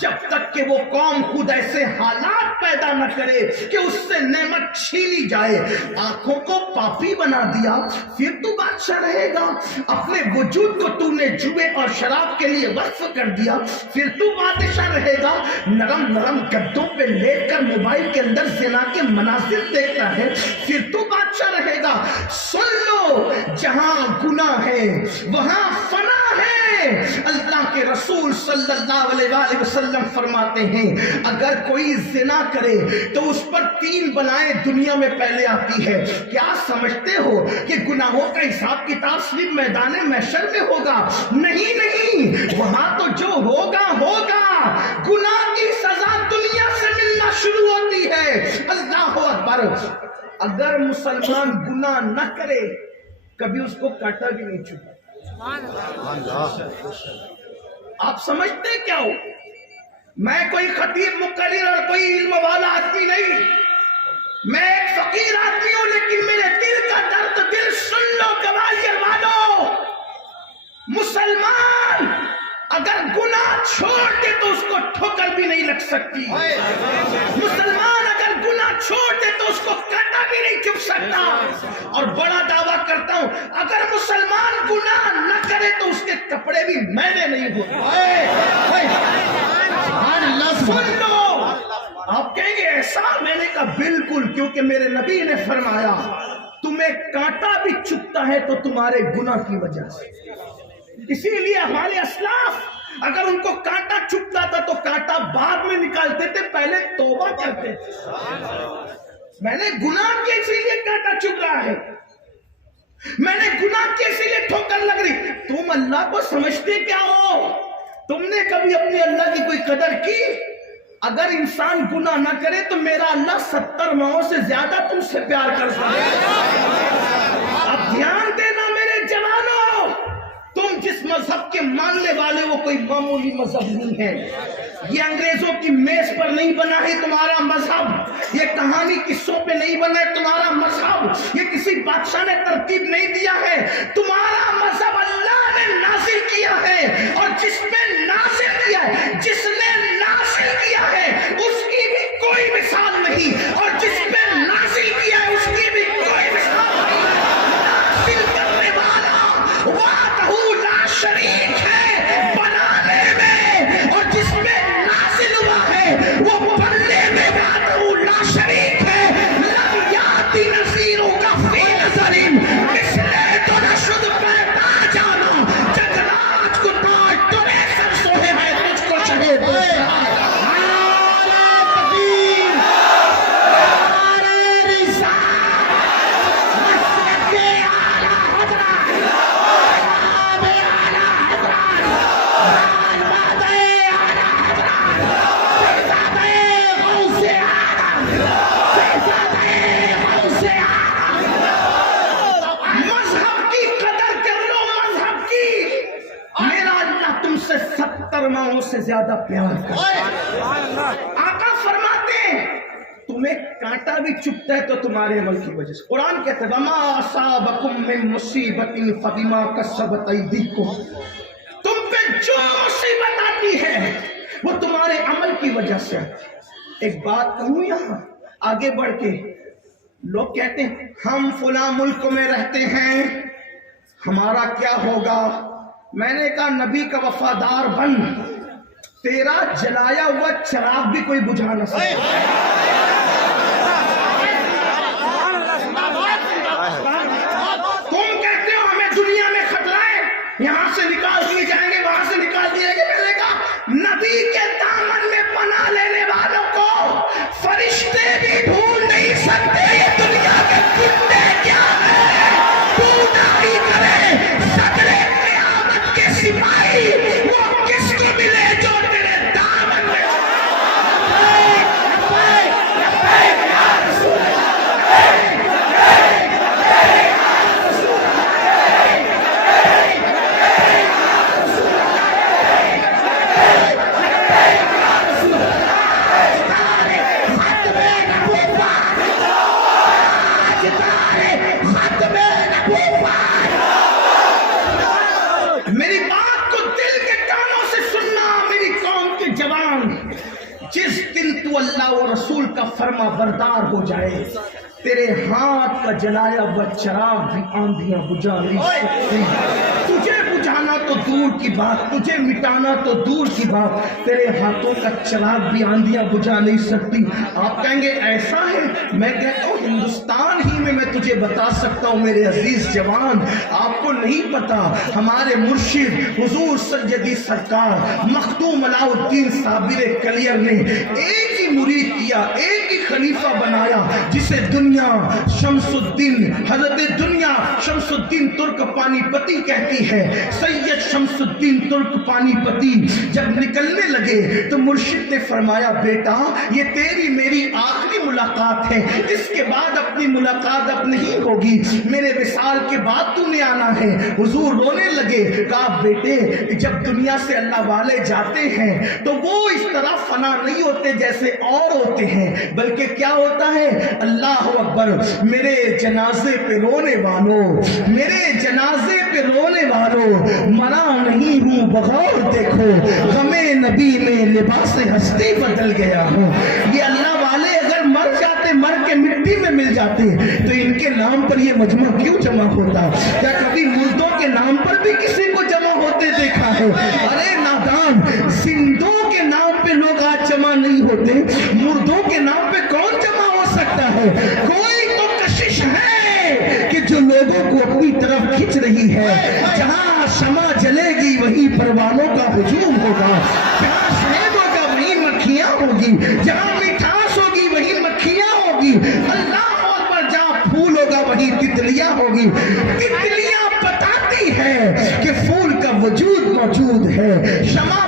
جب تک کہ وہ قوم خود ایسے حالات پیدا نہ کرے کہ اس سے نعمت چھینی جائے. آنکھوں کو پاپی بنا دیا پھر تو بادشاہ رہے گا. اپنے وجود کو تو نے جوے اور شراب کے لیے وقف کر دیا پھر تو بادشاہ رہے گا. نرم نرم گدوں پہ لیٹ کر موبائل کے اندر زنا کے مناظر دیکھتا ہے پھر تو بادشاہ رہے گا. سن لو جہاں گناہ ہے وہاں فنا ہے. اللہ کے رسول صلی اللہ علیہ وآلہ وسلم فرماتے ہیں اگر کوئی زنا کرے تو اس پر 3 بلائیں دنیا میں پہلے آتی ہے. کیا سمجھتے ہو کہ گناہوں کا حساب کتاب صرف میدان محشر میں ہوگا؟ نہیں، وہاں تو جو ہوگا ہوگا. گناہ کی سزا دنیا سے ملنا شروع ہوتی ہے. اللہ اکبر. اگر مسلمان گناہ نہ کرے کبھی اس کو کاٹا بھی نہیں چکا. آپ سمجھتے کیا ہو؟ میں کوئی خطیب مقرر اور کوئی علم والا آدمی نہیں، میں ایک فقیر آدمی ہوں، لیکن میرے دل کا درد دل سن لو گوالیئر والو. مسلمان اگر گناہ چھوڑ دے تو اس کو ٹھوکر بھی نہیں لگ سکتی. مسلمان اگر گناہ چھوڑ دے تو اس کو کاٹا بھی نہیں چپ سکتا. اور بڑا دعویٰ کرتا ہوں اگر مسلمان گناہ نہ کرے تو اس کے کپڑے بھی میلے نہیں ہوتے. سن لو. آپ کہیں گے ایسا؟ میں نے کہا بالکل، کیونکہ میرے نبی نے فرمایا تمہیں کانٹا بھی چبھتا ہے تو تمہارے گناہ کی وجہ سے. اسی لیے ہمارے اسلاف اگر ان کو کانٹا چبھتا تھا تو کانٹا بعد میں نکالتے تھے، پہلے توبہ کرتے تھے. میں نے گناہ کیا اسی لیے کانٹا چبھ رہا ہے، میں نے گناہ کیا اسی لیے ٹھوکر لگ رہی. تم اللہ کو سمجھتے کیا ہو؟ تم نے کبھی اپنے اللہ کی کوئی قدر کی؟ اگر انسان گناہ نہ کرے تو میرا اللہ 70 ماؤں سے زیادہ تم سے پیار کر سکتا. اب دھیان دینا میرے جوانوں، تم جس مذہب کے ماننے والے وہ کوئی معمولی مذہب نہیں ہے. یہ انگریزوں کی میز پر نہیں بنا ہے تمہارا مذہب، یہ کہانی قصوں پہ نہیں بنا ہے تمہارا مذہب، یہ کسی بادشاہ نے ترتیب نہیں دیا ہے. تمہارا مذہب اللہ کیا ہے اور جس پہ نازل کیا ہے، جس نے نازل کیا ہے اس کی بھی کوئی مثال نہیں، اور جس پہ نازل کیا ہے اس کی بھی کوئی مثال نہیں۔ نازل کرنے والا وحدہ لا شریک ہے بنانے میں، اور جس پہ نازل ہوا ہے وہ بننے میں وحدہ لا شریک ہے۔ لم یاتی نذیروں کا فی نظر مثلے تو نشد پیدا جانا، جگراج کو تاج ترے سر سوہے ہے تجھ کو شہید ماؤں سے زیادہ پیار کرتا ہے۔ آقا فرماتے ہیں تمہیں کانٹا بھی چبھتا ہے تو تمہارے عمل کی وجہ سے۔ قرآن کہتا ہے وَمَا أَصَابَكُم مِّن مُّصِيبَةٍ فَبِمَا كَسَبَتْ أَيْدِيكُمْ، تم پہ جو مصیبت آتی ہے وہ تمہارے عمل کی وجہ سے۔ ایک بات کہوں یہاں آگے بڑھ کے، لوگ کہتے ہیں ہم فلاں ملک میں رہتے ہیں ہمارا کیا ہوگا۔ میں نے کہا نبی کا وفادار بن، تیرا جلایا ہوا چراغ بھی کوئی بجھا نہ سکے۔ تم کہتے ہو ہمیں دنیا میں خطرہ ہے، یہاں سے نکال دیے جائیں گے وہاں سے نکال دیے گے۔ میں نے کہا نبی کے دامن میں پناہ لینے والوں کو فرشتے بھی ڈھونڈ نہیں سکتے، یہ دنیا کے کتے کیا ہے تو نہیں کرے۔ صدر قیامت کے سپاہی وہ کس کو ملے جو تیرے دامن میں میری بات کو دل کے کانوں سے سننا میری قوم کے جوان۔ جس دن تو اللہ و رسول کا فرما بردار ہو جائے، تیرے ہاتھ کا جلایا ہوا چراغ بھی آندھیاں بجھا نہیں سکتی۔ تجھے بجھانا تو دور کی بات، تجھے مٹانا تو دور کی بات، تیرے ہاتھوں کا چراغ بھی آندھیاں بجھا نہیں سکتی۔ آپ کہیں گے ایسا ہے؟ میں کہتا ہوں ہندوستان ہی میں تجھے بتا سکتا ہوں میرے عزیز جوان، آپ کو نہیں پتا ہمارے مرشد حضور سیدی سرکار مخدوم علاء الدین صابر کلیر نے ایک ہی مرید کیا، ایک ہی خلیفہ بنایا جسے دنیا شمس الدین، حضرت دنیا شمس الدین ترک پانی پتی کہتی ہے۔ سید شمس الدین ترک پانی پتی جب نکلنے لگے تو مرشد نے فرمایا بیٹا یہ تیری میری آخری ملاقات ہے، اس کے بعد اپنی ملاقات اب نہیں ہوگی، میرے وصال کے بعد تو نے آنا ہے۔ حضور رونے لگے، کہا بیٹے جب دنیا سے اللہ والے جاتے ہیں تو وہ اس طرح فنا نہیں ہوتے جیسے اور ہوتے ہیں، بلکہ کیا ہوتا ہے؟ اللہ اکبر، میرے جنازے پہ رونے والوں، میرے جنازے پہ رونے والوں، مرا نہیں ہوں بغور دیکھو، غم نبی میں لباس ہستی بدل گیا ہوں۔ یہ اللہ والے اگر مر جاتے، مر کے مٹی میں مل جاتے تو ان کے نام پر یہ مجمع کیوں جمع ہوتا؟ کیا کبھی مردوں کے نام پر بھی کسی کو جمع ہوتے دیکھا ہے؟ ارے نادان، زندوں کے نام پہ لوگ آج جمع نہیں ہوتے، مردوں کے نام پہ کون جمع ہو سکتا ہے؟ کوئی تو کشش ہے کہ جو لوگوں کو اپنی طرف کھینچ رہی ہے۔ جہاں شمع جلے گی وہیں پروانوں کا ہجوم ہوگا، جہاں شہد ہوگا وہیں مکھیاں ہوگی، جہاں مٹھاس ہوگی وہیں مکھیاں ہوگی، اللہ اکبر، جہاں پھول ہوگا وہیں تتلیاں ہوگی۔ تتلیاں بتاتی ہے کہ پھول کا وجود موجود ہے، شمع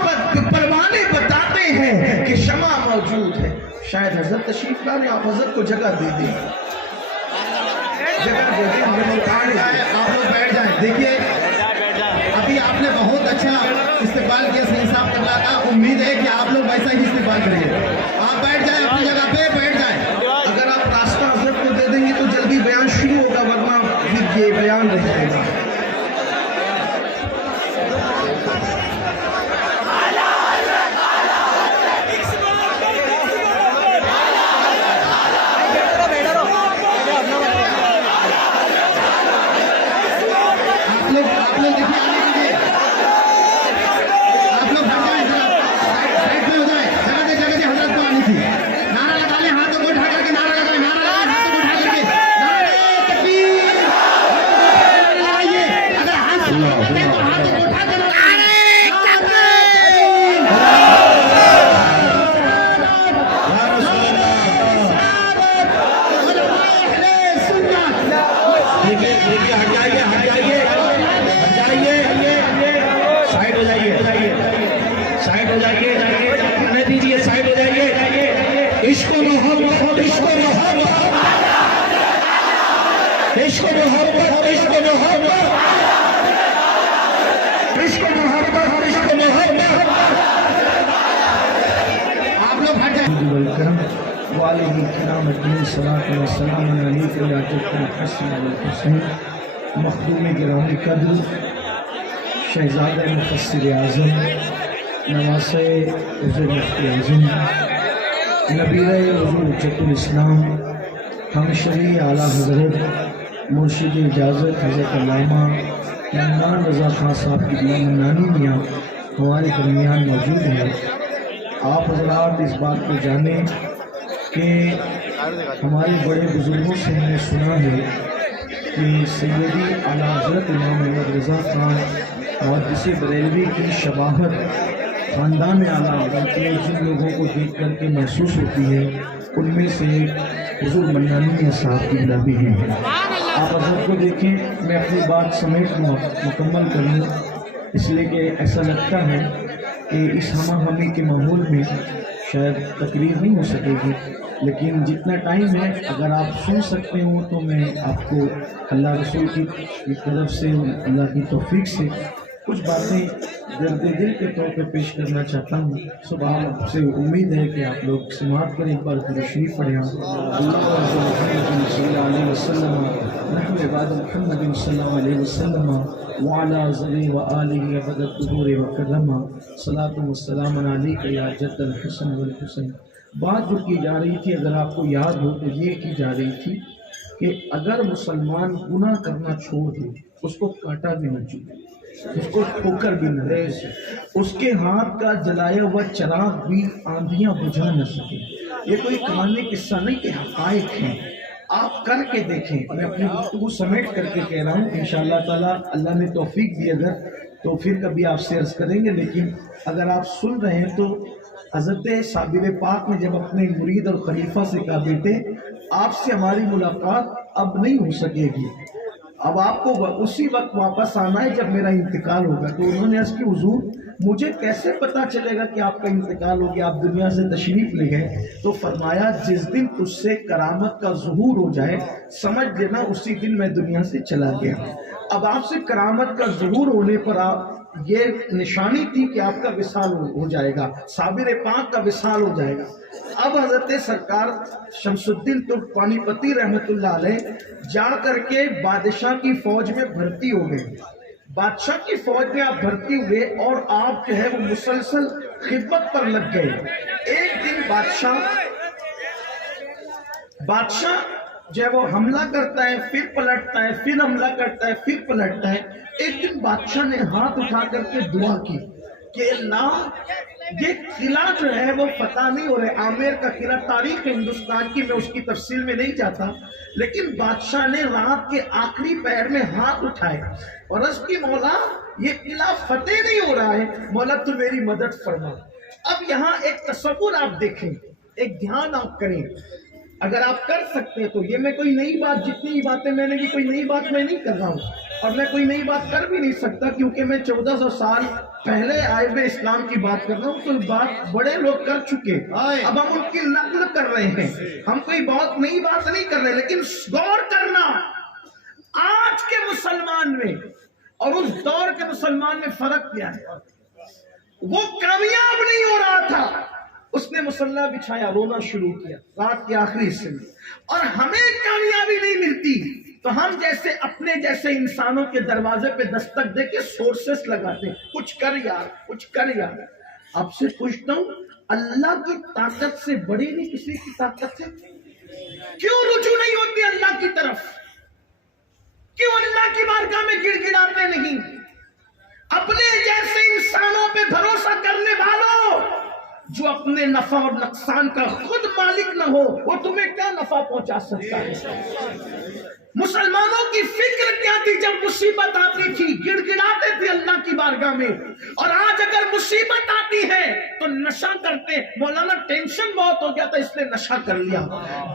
پروانے بتاتے ہیں کہ شمع موجود ہے۔ شاید حضرت تشریف لائے، آپ حضرت کو جگہ دے دیں، جگہ دے دیں، آپ لوگ بیٹھ جائیں۔ دیکھیے ابھی آپ نے بہت اچھا استقبال کیا سید صاحب قبلہ کا، امید ہے کہ آپ لوگ ویسا ہی استقبال کریں گے۔ آپ بیٹھ جائیں، اپنی جگہ پہ بیٹھ جائیں۔ اگر آپ راستہ حضرت کو دے دیں گے تو جلدی بیان شروع ہوگا، ورنہ پھر یہ بیان رہ جائے گا۔ عشق محبت عشق محبت عشق محبت عشق محبت عشق محبت عشق محبت آپ لوگ ہٹیں والد الکرام اجمعین صلاۃ و سلام علیک یا جد الحسن والحسین مخدوم گرامی قدر شہزادہ مفسر اعظم نواسہ حضور مفتی اعظم نبیرہ حضور حجت الاسلام ہم شریع اعلیٰ حضرت مرشد اجازت حضرت علامہ منان رضا خان صاحب کی منانی میاں ہمارے درمیان موجود ہیں۔ آپ حضرات اس بات کو جانیں کہ ہمارے بڑے بزرگوں سے ہم نے سنا ہے کہ سیدی اعلیٰ حضرت امام محمد رضا خان اور جسے بریلوی کی شباہت خاندان اعلیٰ حضرت کے جن لوگوں کو دیکھ کر کے محسوس ہوتی ہے ان میں سے حضور منانی صاحب کی نبی ہیں۔ آپ حضرت کو دیکھیں، میں اپنی بات سمیٹ مکمل کر لوں اس لیے کہ ایسا لگتا ہے کہ اس ہمہ ہمی کے ماحول میں شاید تقریر نہیں ہو سکے گی، لیکن جتنا ٹائم ہے اگر آپ سن سکتے ہوں تو میں آپ کو اللہ رسول کی طرف سے اللہ کی توفیق سے کچھ باتیں درد دل کے طور پہ پیش کرنا چاہتا ہوں۔ صبح آپ سے امید ہے کہ آپ لوگ سماعت کریں، ایک بار تشریف پڑھیں۔ اللہ صلی اللہ علیہ وسلم نحن عباد محمد صلی اللہ علیہ وسلم وعلی ذری و آلہ ابد الدہور وکرما صلاۃ و سلام علیک یا جد الحسن والحسین۔ بات جو کی جا رہی تھی اگر آپ کو یاد ہو تو یہ کی جا رہی تھی کہ اگر مسلمان گناہ کرنا چھوڑ دے، اس کو کانٹا بھی نہ چبھے، اس کو ٹھوکر بھی نہ دے، اس کے ہاتھ کا جلایا ہوا چراغ بھی آندھیاں بجھا نہ سکے۔ یہ کوئی کہانی قصہ نہیں کہ حقائق ہیں، آپ کر کے دیکھیں۔ میں اپنی گفتگو سمیٹ کر کے کہہ رہا ہوں، انشاءاللہ تعالیٰ اللہ نے توفیق دی اگر تو پھر کبھی آپ سے عرض کریں گے، لیکن اگر آپ سن رہے ہیں تو حضرت صابر پاک نے جب اپنے مرید اور خلیفہ سے کہا بیٹے آپ سے ہماری ملاقات اب نہیں ہو سکے گی، اب آپ کو اسی وقت واپس آنا ہے جب میرا انتقال ہوگا۔ تو انہوں نے عرض کی حضور مجھے کیسے پتا چلے گا کہ آپ کا انتقال ہو گیا، آپ دنیا سے تشریف لے گئے؟ تو فرمایا جس دن تجھ سے کرامت کا ظہور ہو جائے سمجھ لینا اسی دن میں دنیا سے چلا گیا۔ اب آپ سے کرامت کا ظہور ہونے پر آپ یہ نشانی تھی کہ آپ کا وصال ہو جائے گا، صابر پاک کا وصال ہو جائے گا۔ اب حضرت سرکار شمس الدین ترک پانی پتی رحمت اللہ علیہ جا کر کے بادشاہ کی فوج میں بھرتی ہو گئے، بادشاہ کی فوج میں آپ بھرتی ہوئے اور آپ جو ہے وہ مسلسل خدمت پر لگ گئے۔ ایک دن بادشاہ جو ہے وہ حملہ کرتا ہے، پھر پلٹتا ہے، پھر حملہ کرتا ہے، پھر پلٹتا ہے۔ ایک دن بادشاہ نے ہاتھ اٹھا کر کے دعا کی کہ اللہ یہ قلعہ جو ہے وہ فتح نہیں ہو رہے، عامر کا قلعہ تاریخ ہندوستان کی، میں اس کی تفصیل میں نہیں جاتا، لیکن بادشاہ نے رات کے آخری پہر میں ہاتھ اٹھائے اور عرض کی مولا یہ قلعہ فتح نہیں ہو رہا ہے، مولا تو میری مدد فرما۔ اب یہاں ایک تصور آپ دیکھیں، ایک دھیان آپ کریں، اگر آپ کر سکتے ہیں تو یہ میں کوئی نئی بات، جتنی باتیں میں نے کی کوئی نئی بات میں نہیں کر رہا ہوں اور میں کوئی نئی بات کر بھی نہیں سکتا کیونکہ میں 1400 سال پہلے آئے ہوئے اسلام کی بات کر رہا ہوں، تو بات بڑے لوگ کر چکے، اب ہم ان کی نقل کر رہے ہیں، ہم کوئی بہت نئی بات نہیں کر رہے، لیکن غور کرنا آج کے مسلمان میں اور اس دور کے مسلمان میں فرق کیا ہے۔ وہ کامیاب نہیں ہو رہا تھا، اس نے مصلی بچھایا، رونا شروع کیا رات کے آخری حصے میں، اور ہمیں کامیابی نہیں ملتی تو ہم جیسے اپنے جیسے انسانوں کے دروازے پہ دستک دے کے سورسز لگاتے ہیں، کچھ کر یار، کچھ کر یار۔ آپ سے پوچھتا ہوں اللہ کی طاقت سے بڑی نہیں کسی کی طاقت ہے؟ کیوں رجوع نہیں ہوتی اللہ کی طرف؟ کیوں اللہ کی بارگاہ میں گڑ گڑاتے نہیں؟ اپنے جیسے انسانوں پہ بھروسہ کرنے والوں، جو اپنے نفع اور نقصان کا خود مالک نہ ہو، وہ تمہیں کیا نفع پہنچا سکتا ہے؟ مسلمانوں کی فکر کیا تھی جب مصیبت آتی تھی؟ گڑ گڑاتے تھے اللہ کی بارگاہ میں، اور آج اگر مصیبت آتی ہے تو نشہ کرتے، مولانا ٹینشن بہت ہو گیا تھا اس نے نشہ کر لیا۔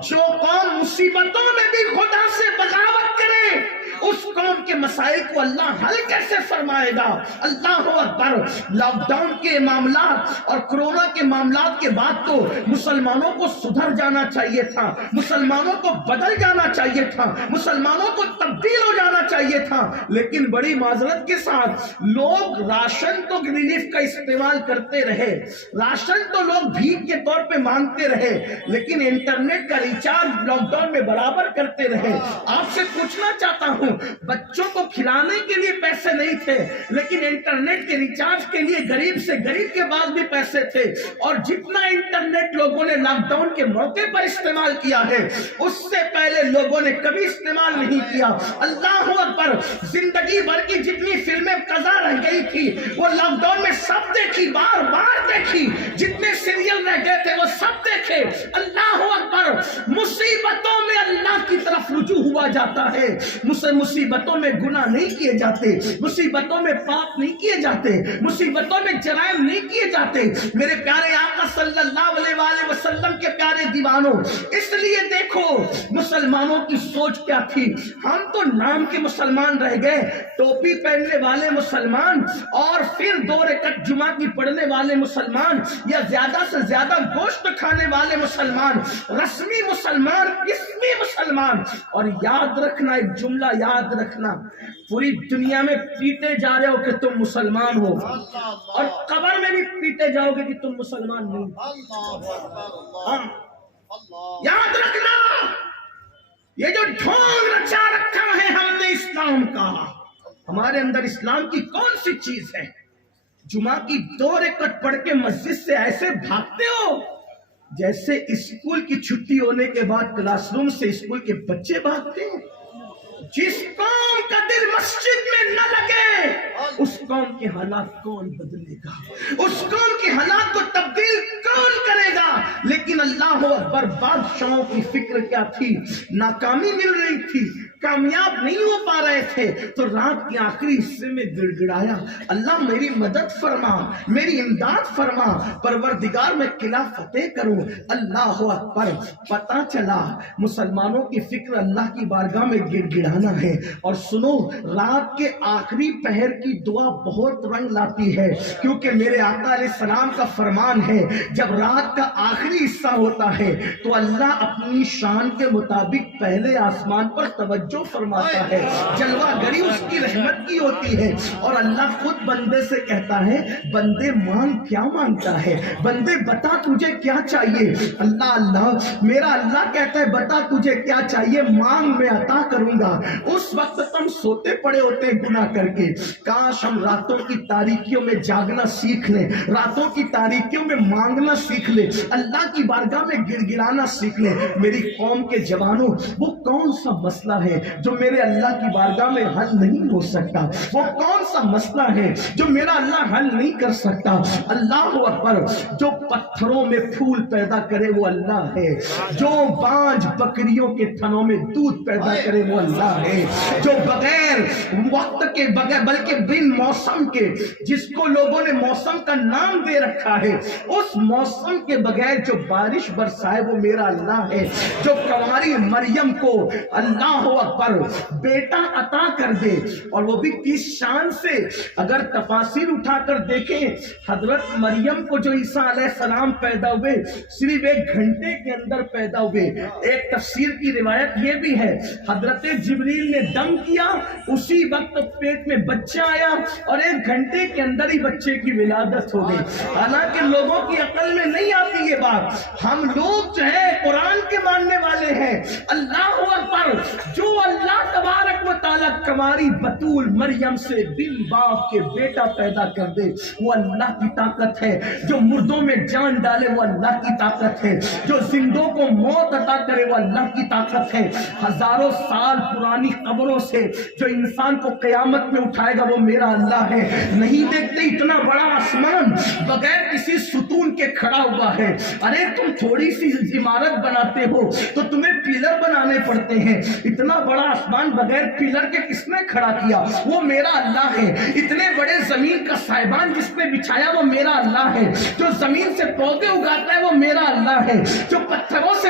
جو قوم مصیبتوں میں بھی خدا سے بغاوت کرے اس قوم کے مسائل کو اللہ حل کیسے فرمائے گا؟ اللہ اکبر۔ لاک ڈاؤن کے معاملات اور کورونا کے معاملات کے بعد تو مسلمانوں کو سدھر جانا چاہیے تھا، مسلمانوں کو بدل جانا چاہیے تھا، مسلمانوں کو تبدیل ہو جانا چاہیے تھا، لیکن بڑی معذرت کے ساتھ لوگ راشن تو ریلیف کا استعمال کرتے رہے، راشن تو لوگ بھیک کے طور پہ مانگتے رہے، لیکن انٹرنیٹ کا ریچارج لاک ڈاؤن میں برابر کرتے رہے۔ آپ سے پوچھنا چاہتا ہوں، بچوں کو کھلانے کے لیے پیسے نہیں تھے، لیکن انٹرنیٹ کے ریچارج کے لیے غریب سے غریب کے پاس بھی پیسے تھے، اور جتنا انٹرنیٹ لوگوں نے لاک ڈاؤن کے موقع پر استعمال کیا ہے اس سے پہلے لوگوں نے کبھی استعمال نہیں کیا۔ اللہ اکبر۔ زندگی بھر کی جتنی فلمیں قضا رہ گئی تھی وہ لاک ڈاؤن میں سب دیکھی، بار بار دیکھی، جتنے سیریل رہ گئے تھے وہ سب دیکھے۔ اللہ اکبر۔ مصیبتوں میں اللہ کی طرف رجوع ہوا جاتا ہے، مصیبتوں میں گناہ نہیں کیے جاتے، مصیبتوں میں پاپ نہیں کیے جاتے، مصیبتوں میں جرائم نہیں کیے جاتے۔ میرے پیارے آقا صلی اللہ علیہ وآلہ وسلم کے پیارے دیوانوں، اس لیے دیکھو مسلمانوں کی سوچ کیا تھی۔ ہم تو نام کے مسلمان رہ گئے، ٹوپی پہننے والے مسلمان اور پھر 2 رکعت جمعہ کی پڑھنے والے مسلمان، یا زیادہ سے زیادہ گوشت کھانے والے مسلمان، رسمی مسلمان، اسمی مسلمان۔ اور یاد رکھنا، ایک جملہ یاد رکھنا، پوری دنیا میں پیٹے جا رہے ہو کہ تم مسلمان ہو، اور قبر میں بھی پیٹے جاؤ گے کہ تم مسلمان نہیں۔ یاد رکھنا، یہ جو ڈھونگ رچا رکھا ہے ہم نے اسلام کا، ہمارے اندر اسلام کی کون سی چیز ہے؟ جمعہ کی 2 رکعت پڑھ کے مسجد سے ایسے بھاگتے ہو جیسے اسکول کی چھٹی ہونے کے بعد کلاس روم سے اسکول کے بچے بھاگتے ہیں۔ جس قوم کا دل مسجد میں نہ لگے اس قوم کے حالات کون بدلے گا؟ اس قوم کے حالات کو تبدیل کون کرے گا؟ لیکن اللہ اکبر، بادشاہوں کی فکر کیا تھی؟ ناکامی مل رہی تھی، کامیاب نہیں ہو پا رہے تھے، تو رات کے آخری حصے میں گڑ گڑایا، اللہ میری مدد فرما، میری امداد فرما، پروردگار میں قلعہ فتح کروں۔ اللہ اکبر۔ پتہ چلا مسلمانوں کی فکر اللہ کی بارگاہ میں گڑ گڑانا ہے۔ اور سنو، رات کے آخری پہر کی دعا بہت رنگ لاتی ہے، کیونکہ میرے آقا علیہ السلام کا فرمان ہے جب رات کا آخری حصہ ہوتا ہے تو اللہ اپنی شان کے مطابق پہلے آسمان پر توجہ فرماتا ہے، جلوہ گری اس کی رحمت کی ہوتی ہے، اور اللہ خود بندے سے کہتا ہے بندے مانگ، کیا مانگتا ہے؟ بندے بتا تجھے کیا چاہیے؟ اللہ میرا اللہ کہتا ہے بتا تجھے کیا چاہیے، مانگ میں عطا کروں گا۔ اس وقت تم سوتے پڑے ہوتے گناہ کر کے، کاش ہم راتوں کی تاریکیوں میں جاگنا سیکھ لیں، راتوں کی تاریکیوں میں مانگنا سیکھ لیں، اللہ کی بارگاہ میں گڑ گڑانا سیکھ لیں۔ میری قوم کے جوانوں، وہ کون سا مسئلہ ہے جو میرے اللہ کی بارگاہ میں حل نہیں ہو سکتا؟ وہ کون سا مسئلہ ہے جو میرا اللہ حل نہیں کر سکتا؟ اللہ اکبر۔ جو پتھروں میں پھول پیدا کرے وہ اللہ ہے، جو بانج بکریوں کے تھنوں میں دودھ پیدا کرے وہ اللہ ہے، جو بغیر وقت کے بلکہ بن موسم کے، جس کو لوگوں نے موسم کا نام دے رکھا ہے، اس موسم کے بغیر جو بارش برسائے وہ میرا اللہ ہے، جو کنواری مریم کو اللہ اکبر بیٹا عطا کر دے، اور وہ بھی کس شان سے۔ اگر تفاسیر اٹھا کر دیکھیں، حضرت مریم کو جو عیسیٰ علیہ السلام پیدا ہوئے صرف 1 گھنٹے کے اندر پیدا ہوئے۔ ایک تفسیر کی روایت یہ بھی ہے حضرت جبریل نے دم کیا، اسی وقت پیٹ میں بچہ آیا اور 1 گھنٹے کے اندر ہی بچے کی ولادت ہو گئی۔ حالانکہ لوگوں کی عقل میں نہیں آتی یہ بات، ہم لوگ جو ہے قرآن کے ماننے والے ہیں۔ اللہ اکبر۔ جو اللہ تبارک و تعالیٰ کنواری بتول مریم سے بن باپ کے بیٹا پیدا کر دے وہ اللہ کی طاقت ہے، جو مردوں میں جان ڈالے وہ اللہ کی طاقت ہے، جو زندوں کو موت عطا کرے وہ اللہ کی طاقت ہے، ہزاروں سال پرانی قبروں سے جو انسان کو قیامت میں اٹھائے گا وہ میرا اللہ ہے۔ نہیں دیکھتے اتنا بڑا آسمان بغیر کسی ستون کے کھڑا ہوا ہے؟ ارے تم تھوڑی سی عمارت بناتے ہو تو تمہیں پیلر بنانے پڑتے ہیں، اتنا بڑا آسمان بغیر پیلر کے کس نے کھڑا کیا؟ وہ میرا اللہ ہے۔ اتنے بڑے زمین کا سائبان جس نے بچھایا وہ میرا اللہ ہے، جو زمین سے پودے اگاتا ہے وہ میرا اللہ ہے، جو پتھروں سے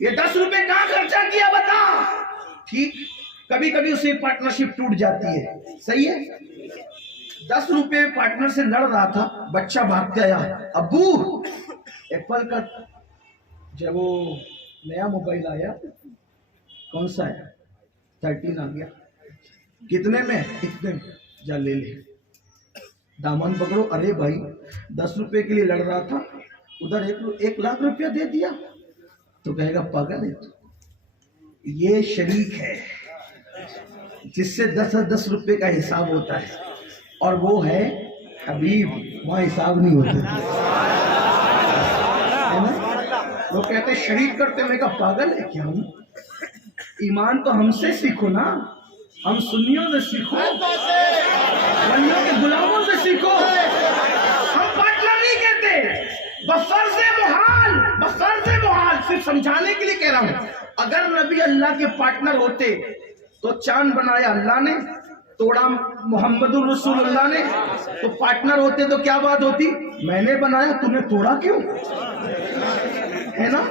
یہ 10 روپے کہاں خرچہ کیا بتا. ٹھیک, کبھی کبھی اسے پارٹنرشپ ٹوٹ جاتی ہے, صحیح ہے. 10 روپے پارٹنر سے لڑ رہا تھا, بچہ بھاگتے آیا, ابو ایپل کا جب وہ نیا موبائل آیا, کون سا ہے, 13 آ گیا, کتنے میں, اتنے میں, جا لے لے. دامن پکڑو, ارے بھائی 10 روپے کے لیے لڑ رہا تھا, ادھر 1 لاکھ روپیہ دے دیا, تو کہے گا پاگل ہے تو. یہ شریک ہے جس سے 10 روپے کا حساب ہوتا ہے, اور وہ ہے حبیب, وہاں حساب نہیں ہوتا. وہ کہتے شریک کرتے, میں کہا پاگل ہے کیا ہوں, ایمان تو ہم سے سیکھو نا, ہم سنیوں سے سیکھو, ولیوں کے غلاموں سے سیکھو. ہم پارٹنر نہیں کہتے, بفرض محال, صرف سمجھانے کے لیے کہہ رہا ہوں. اگر نبی اللہ کے پارٹنر ہوتے تو چاند بنایا اللہ نے, توڑا محمد الرسول اللہ نے, تو پارٹنر ہوتے تو کیا بات ہوتی, میں نے بنایا تو نے توڑا کیوں, ہے نا,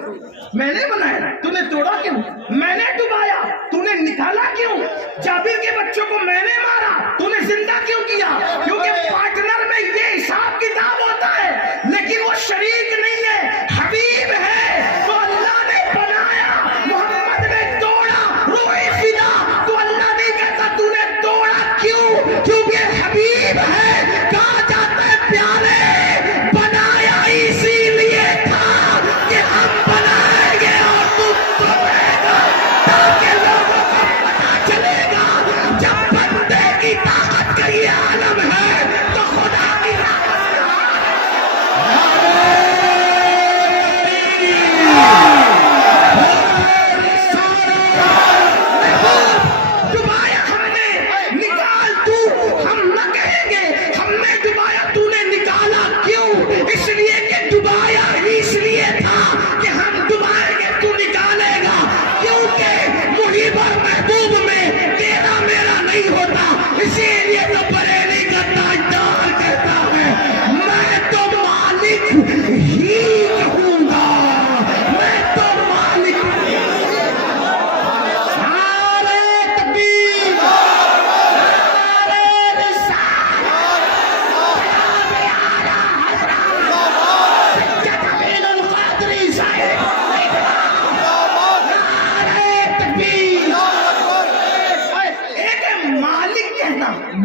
میں نے بنایا تو نے توڑا کیوں, میں نے ڈبایا تو نے نکالا کیوں, جابر کے بچوں کو میں نے مارا تو نے زندہ کیوں کیا, کیونکہ پارٹنر میں یہ حساب کتاب ہوتا ہے. لیکن وہ شریک نہیں ہے, حبیب ہے, تو اللہ نے بنایا, محمد نے توڑا, روح فدا, تو اللہ نہیں کہتا تو نے توڑا کیوں, کیونکہ حبیب ہے. کہا جاتا ہے پیارے بنایا اسی لیے تھا کہ ہم بنائیں گے اور تم توڑے گا, تاکہ لوگوں کو پتا چلے گا جب بندے کی طاقت کا یہ عالم ہے تو خدا کی طاقت ڈبایا ہم نے, نکال تو, ہم نہ کہیں گے ہم نے ڈبایا تو نے نکالا کیوں, اس لیے کہ ڈبایا اس لیے تھا کہ ہم ڈبائیں گے تو نکالے گا, کیونکہ محب اور محبوب میں تیرا میرا نہیں ہوتا. اسی لیے تو بریلی کا تاجدار کہتا ہے میں تو مالک ہی کہوں گا, میں تو مالک.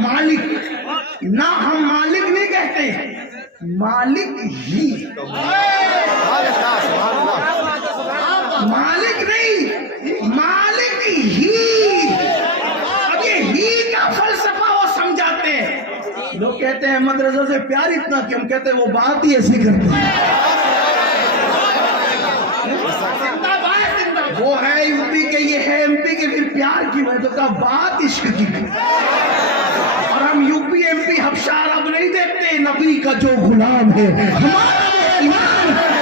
مالک نہ, ہم مالک نہیں کہتے, مالک ہی, مالک نہیں, مالک ہی. اب یہ ہی کا فلسفہ وہ سمجھاتے ہیں. لوگ کہتے ہیں احمد رضا سے پیار اتنا کہ, ہم کہتے ہیں وہ بات ہی ایسی کرتے ہیں. وہ ہے یو پی کے, یہ ہے ایم پی کے, پھر پیار کی, میں تو کہا بات عشق کی. اور ہم یو پی ایم پی حبشہ عرب نہیں دیکھتے, نبی کا جو غلام ہے ہمارا وہ ایمان ہے.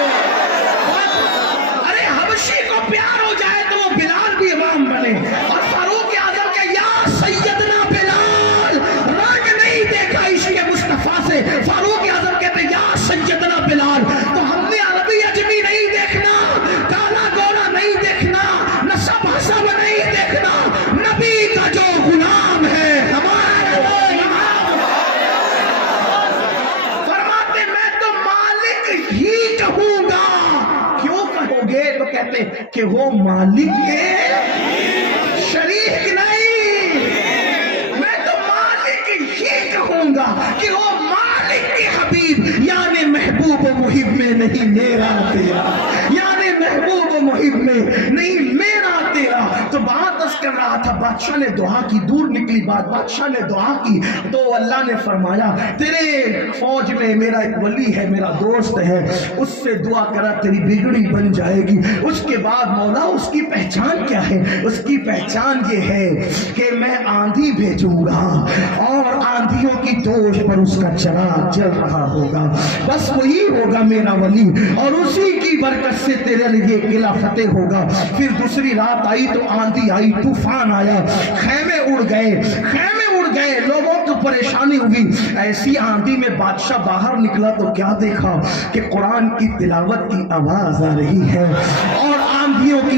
ارے حبشی کو پیار ہو جائے تو وہ بلال بھی امام بنے, اور فاروق اعظم کے یا سیدنا بلال, رنگ نہیں دیکھا عشق مصطفیٰ سے, فاروق اعظم کہتے یا سیدنا بلال. تو ہم نے عربی عجمی نہیں دیکھنا, کالا گورا نہیں دیکھنا, نسب حسب نہیں دیکھنا, نبی کا جو غلام ہے ہمارا. فرماتے میں تو مالک ہی کہوں گا, کیوں کہو گے, تو کہتے کہ وہ مالک کے شریک نہیں, میں تو مالک ہی کہوں گا کہ وہ مالک کے حبیب, یعنی محبوب و محب میں نہیں میرا تیرا, یعنی محبوب و محب میں نہیں میرا تیرا. تو بات اس کر رہا تھا, بادشاہ نے دعا کی, دور نکلی بات, بادشاہ نے دعا کی تو اللہ نے فرمایا تیرے فوج میں میرا ایک ولی ہے, میرا دوست ہے, اس سے دعا کرا تیری بگڑی بن جائے گی. اس کے بعد مولا اس کی پہچان کیا ہے, اس کی پہچان یہ ہے کہ میں آندھی بھیجوں گا اور آندھیوں کی دوش پر اس کا چراغ جل رہا ہوگا, بس وہی ہوگا میرا ولی, اور اسی کی برکت سے تیرے لیے قلعہ فتح ہوگا. پھر دوسری رات آئی تو آندھی آئی, طوفان آیا, خیمے اڑ گئے, لوگوں کو پریشانی ہوئی. ایسی آندھی میں بادشاہ باہر نکلا تو کیا دیکھا کہ قرآن کی تلاوت کی آواز آ رہی ہے, اور آندھیوں کی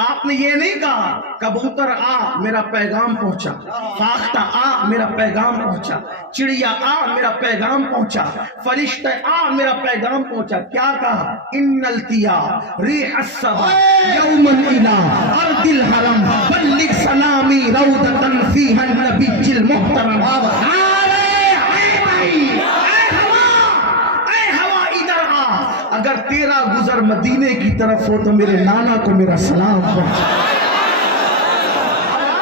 آپ نے یہ نہیں کہا کبوتر آ میرا پیغام پہنچا، فاختہ آ میرا پیغام پہنچا، چڑیا آ میرا پیغام پہنچا، فرشتہ آ میرا پیغام پہنچا. کیا کہا؟ ان التیا ریح الصبا یوما الى ارض الحرم بلغ سلامی روضۃ فیہا النبی المحترم. اگر تیرا گزر مدینے کی طرف ہو تو میرے نانا کو میرا سلام پہنچا.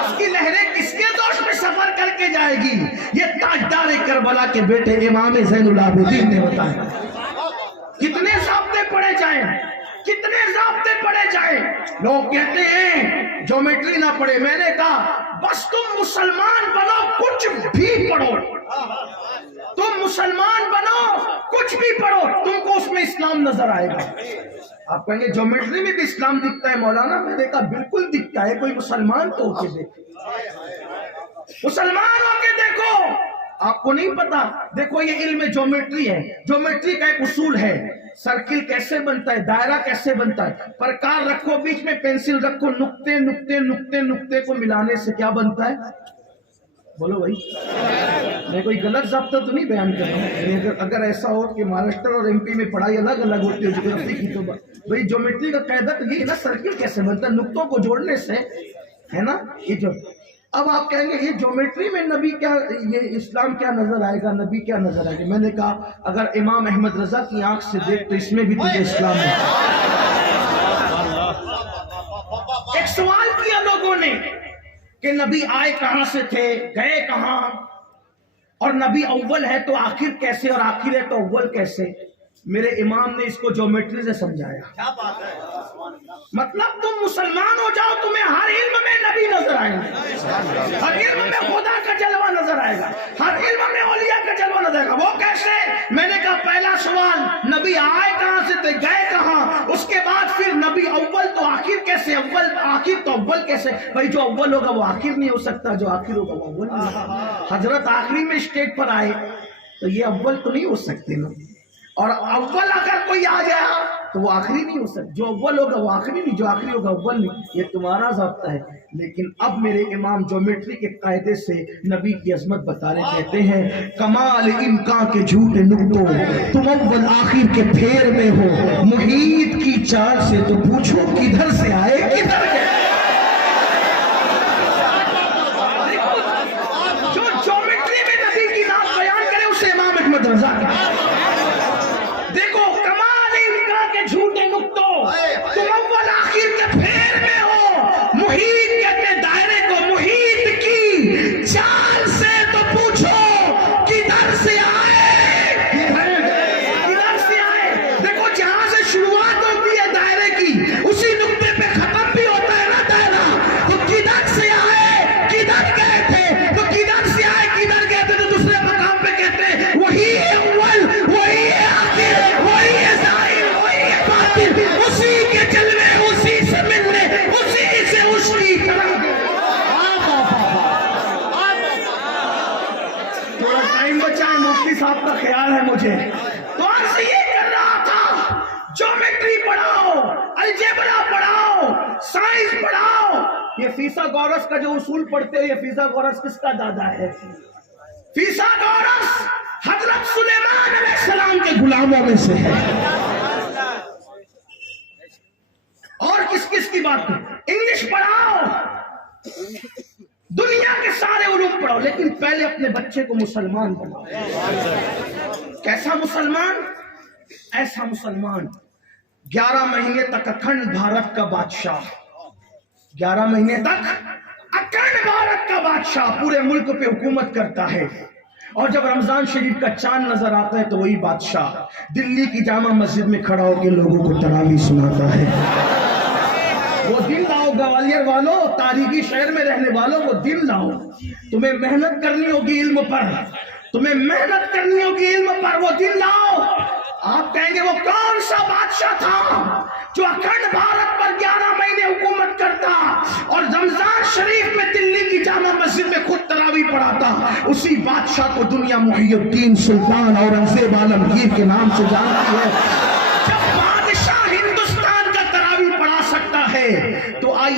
اس کی لہریں کس کے دوش میں سفر کر کے جائے گی؟ یہ تاجدار کربلا کے بیٹے امام زین العابدین نے بتایا. کتنے ضابطے پڑھے جائیں، کتنے ضابطے پڑھے جائیں. لوگ کہتے ہیں جیومیٹری نہ پڑھے. میں نے کہا بس تم مسلمان بنو، کچھ بھی پڑھو. تم مسلمان بنو، کچھ بھی پڑھو، تم کو اس میں اسلام نظر آئے گا. آپ کہیں گے جیومیٹری میں بھی اسلام دکھتا ہے مولانا. میں نے کہا بالکل دکھتا ہے. کوئی مسلمان تو ہو کے دیکھو، مسلمان ہو کے دیکھو. آپ کو نہیں پتا؟ دیکھو یہ علم جیومیٹری ہے. جیومیٹری کا ایک اصول ہے. سرکل کیسے بنتا ہے، دائرہ کیسے بنتا ہے. پرکار رکھو، بیچ میں پینسل رکھو، نقطے نقطے نقطے نقطے کو ملانے سے کیا بنتا ہے؟ بولو بھائی. میں کوئی غلط ضابطہ تو نہیں بیان کر رہا ہوں. اگر ایسا ہو کہ مہاراشٹر اور ایم پی میں پڑھائی الگ الگ ہوتی ہے جغرافی کی، تو بھائی جیومیٹری کا قاعدہ تو یہ ہے نا، سرکل کیسے بنتا ہے؟ نقطوں کو جوڑنے سے ہے نا. یہ جو اب آپ کہیں گے یہ جیومیٹری میں نبی کیا، یہ اسلام کیا نظر آئے گا، نبی کیا نظر آئے گا. میں نے کہا اگر امام احمد رضا کی آنکھ سے دیکھ تو اس میں بھی تجھے اسلام ہے. ایک سوال کیا لوگوں نے کہ نبی آئے کہاں سے تھے، گئے کہاں، اور نبی اول ہے تو آخر کیسے، اور آخر ہے تو اول کیسے. میرے امام نے اس کو جیومیٹری سے سمجھایا. کیا بات ہے. مطلب تم مسلمان ہو جاؤ، تمہیں ہر علم میں نبی نظر آئے گا، ہر علم میں خدا کا جلوہ نظر آئے گا، ہر علم میں اولیاء کا جلوہ نظر آئے گا. وہ کیسے؟ میں نے کہا پہلا سوال نبی آئے کہاں سے تھے، گئے کہاں. اس کے بعد پھر نبی اول تو آخر کیسے، اول آخر تو اول کیسے. بھائی جو اول ہوگا وہ آخر نہیں ہو سکتا، جو آخر ہوگا وہ اول نہیں ہو سکتا. حضرت آخری میں اسٹیج پر آئے تو یہ اول تو نہیں ہو سکتے نا. اور اول اگر کوئی آ گیا تو وہ آخری نہیں ہو سکتا. جو اول ہوگا وہ آخری نہیں، جو آخری ہوگا اول نہیں. یہ تمہارا ضابطہ ہے. لیکن اب میرے امام جیومیٹری کے قاعدے سے نبی کی عظمت بتا رہے. کہتے ہیں کمال امکان کے جھوٹے نقطوں، تم اول آخر کے پھیر میں ہو. محیط کی چال سے تو پوچھو کدھر سے آئے کدھر گئے. جو جیومیٹری میں نبی کی نام بیان کرے اسے امام احمد رضا کا. صاحب کا خیال ہے مجھے تو عرض یہ کر رہا تھا جیومیٹری پڑھاؤ، الجبرا پڑھاؤ، سائنس پڑھاؤ. یہ فیثاغورس کا جو اصول پڑھتے ہو، یہ فیثاغورس کس کا دادا ہے؟ فیثاغورس حضرت سلیمان علیہ السلام کے غلاموں میں سے ہے. اور کس کس کی بات کریں؟ انگلش پڑھاؤ، دنیا کے سارے علوم پڑھو، لیکن پہلے اپنے بچے کو مسلمان بناؤ. کیسا مسلمان؟ ایسا مسلمان 11 مہینے تک اکھنڈ بھارت کا بادشاہ، 11 مہینے تک اکھنڈ بھارت کا بادشاہ پورے ملک پہ حکومت کرتا ہے. اور جب رمضان شریف کا چاند نظر آتا ہے تو وہی بادشاہ دلی کی جامع مسجد میں کھڑا ہو کے لوگوں کو تراویح سناتا ہے. وہ دن لاؤ گوالیر والوں، تاریخی شہر میں رہنے والوں، وہ دن لاؤ. تمہیں محنت کرنی ہوگی علم پر، تمہیں محنت کرنی ہوگی علم پر، وہ دن لاؤ. آپ کہیں گے وہ کون سا بادشاہ تھا جو اکھنڈ بھارت پر 11 مہینے حکومت کرتا اور رمضان شریف میں دلی کی جامع مسجد میں خود تراویح پڑھاتا؟ اسی بادشاہ کو دنیا محی الدین سلطان اورنگزیب عالمگیر کے نام سے جانتی ہے. جب بادشاہ ہندوستان کا تراویح پڑھا سکتا ہے تو آئیے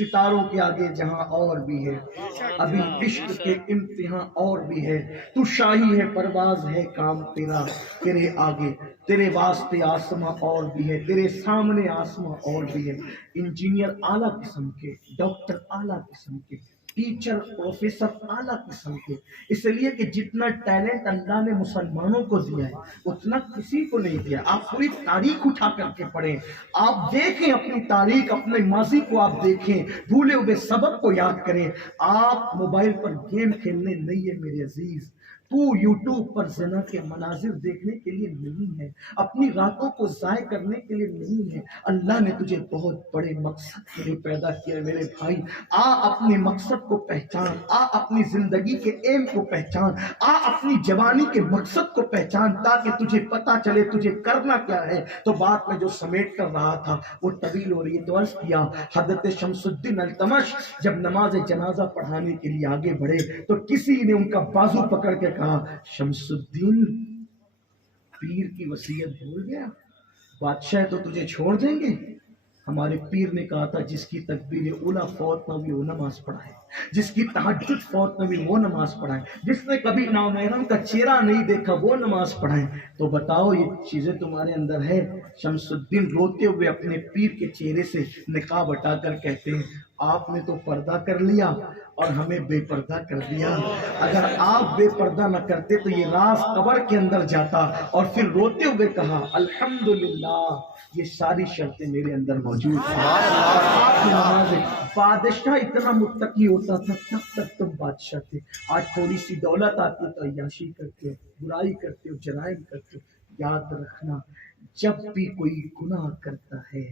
ستاروں کے آگے جہاں اور بھی ہے، ابھی عشق کے امتحان اور بھی ہے، تو شاہی ہے پرواز ہے کام تیرا، تیرے آگے تیرے واسطے آسماں اور بھی ہے، تیرے سامنے آسماں اور بھی ہے۔ انجینئر اعلیٰ قسم کے، ڈاکٹر اعلیٰ قسم کے، ٹیچر پروفیسر اعلیٰ قسم کے، اس لیے کہ جتنا ٹیلنٹ اللہ نے مسلمانوں کو دیا ہے اتنا کسی کو نہیں دیا۔ آپ پوری تاریخ اٹھا کر کے پڑھیں، آپ دیکھیں اپنی تاریخ، اپنے ماضی کو آپ دیکھیں، بھولے ہوئے سبق کو یاد کریں۔ آپ موبائل پر گیم کھیلنے نہیں ہے میرے عزیز، تو یوٹیوب پر زنا کے مناظر دیکھنے کے لیے نہیں ہے، اپنی راتوں کو ضائع کرنے کے لیے نہیں ہے۔ اللہ نے تجھے بہت بڑے مقصد کے لیے پیدا کیا ہے میرے بھائی۔ آ اپنے مقصد کو پہچان، آ اپنی زندگی کے ایم کو پہچان، آ اپنی جوانی کے مقصد کو پہچان، تاکہ تجھے پتا چلے تجھے کرنا کیا ہے۔ تو بات میں جو سمیٹ کر رہا تھا وہ طویل ہو رہی ہے، تو عرض کیا حضرت شمس الدین التمش جب نماز جنازہ پڑھانے کے لیے آگے بڑھے تو کسی نے ان کا بازو پکڑ کے کہا، شمس الدین پیر کی وصیت بھول گیا، بادشاہ تو تجھے چھوڑ دیں گے۔ ہمارے پیر نے کہا تھا جس کی تکبیر اولیٰ فوت نہ ہوئی وہ نماز پڑھائے، جس کی تہجد فوت نہ ہوئی وہ نماز پڑھائے، جس نے کبھی نامحرم کا چہرہ نہیں دیکھا وہ نماز پڑھائے۔ تو بتاؤ یہ چیزیں تمہارے اندر ہے؟ شمس الدین روتے ہوئے اپنے پیر کے چہرے سے نقاب ہٹا کر کہتے ہیں، آپ نے تو پردہ کر لیا اور ہمیں بے پردہ کر دیا۔ اگر آپ بے پردہ نہ کرتے تو یہ راز قبر کے اندر جاتا۔ اور پھر روتے ہوئے کہا، الحمدللہ یہ ساری شرطیں میرے اندر موجود ہیں۔ بادشاہ اتنا متقی ہوتا تھا تب تک تم بادشاہ تھے، آج تھوڑی سی دولت آتی ہے تو عیاشی کرتے ہو، برائی کرتے ہو، جرائم کرتے ہو۔ یاد رکھنا جب بھی کوئی گناہ کرتا ہے،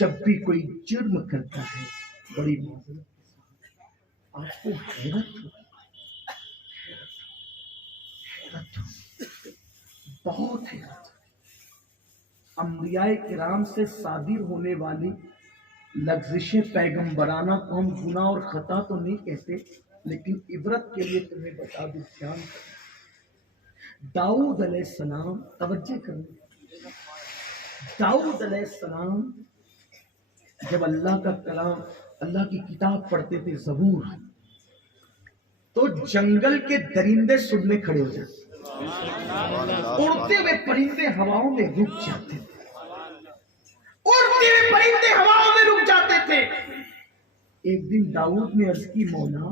جب بھی کوئی جرم کرتا ہے، بڑی معذرت آپ کو حیرت ہو، بہت حیرت۔ انبیاء کرام سے صادر ہونے والی لغزش پیغمبرانہ کو ہم گناہ اور خطا تو نہیں کہتے، لیکن عبرت کے لیے تمہیں بتا دوں، دھیان کرو۔ داؤد علیہ السلام، توجہ کرو، داؤد علیہ السلام جب اللہ کا کلام، اللہ کی کتاب پڑھتے تھے زبور، تو جنگل کے درندے سننے کھڑے ہو جاتے، اڑتے ہوئے پرندے ہواؤں میں رک جاتے تھے، اڑتے ہوئے پرندے ہواؤں میں رک جاتے تھے۔ ایک دن داؤد نے عرض کی، مولا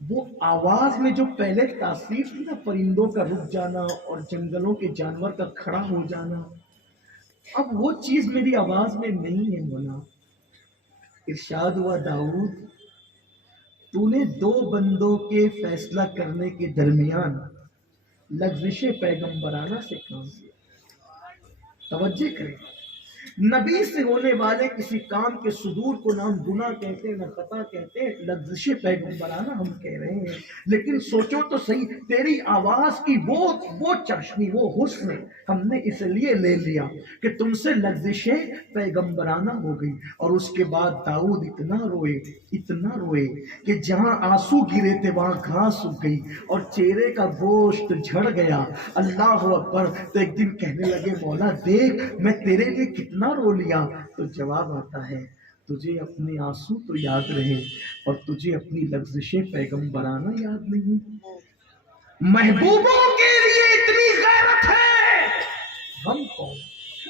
وہ آواز میں جو پہلے تاثیر تھی نا، پرندوں کا رک جانا اور جنگلوں کے جانور کا کھڑا ہو جانا، اب وہ چیز میری آواز میں نہیں ہے مولا۔ ارشاد ہوا، داؤد تو نے دو بندوں کے فیصلہ کرنے کے درمیان لغزش پیغمبرانہ سے کام کیا۔ توجہ کریں، نبی سے ہونے والے کسی کام کے صدور کو نہ ہم گناہ کہتے ہیں نہ خطا کہتے ہیں، لغزش پیغمبرانہ ہم کہہ رہے ہیں۔ لیکن سوچو تو صحیح، تیری آواز کی وہ چاشنی، وہ حسن ہم نے اس لیے لے لیا کہ تم سے لغزش پیغمبرانہ ہو گئی۔ اور اس کے بعد داؤد اتنا روئے کہ جہاں آنسو گرے تھے وہاں گھاس اگ گئی اور چہرے کا گوشت جھڑ گیا۔ اللہ اکبر۔ تو ایک دن کہنے لگے، مولا دیکھ میں تیرے لیے کتنا رو لیا۔ تو جواب آتا ہے، تجھے اپنے آنسو تو یاد رہے اور تجھے اپنی لغزش پیغمبرانہ یاد نہیں۔ محبوبوں کے لیے اتنی غیرت ہے، ہم کون؟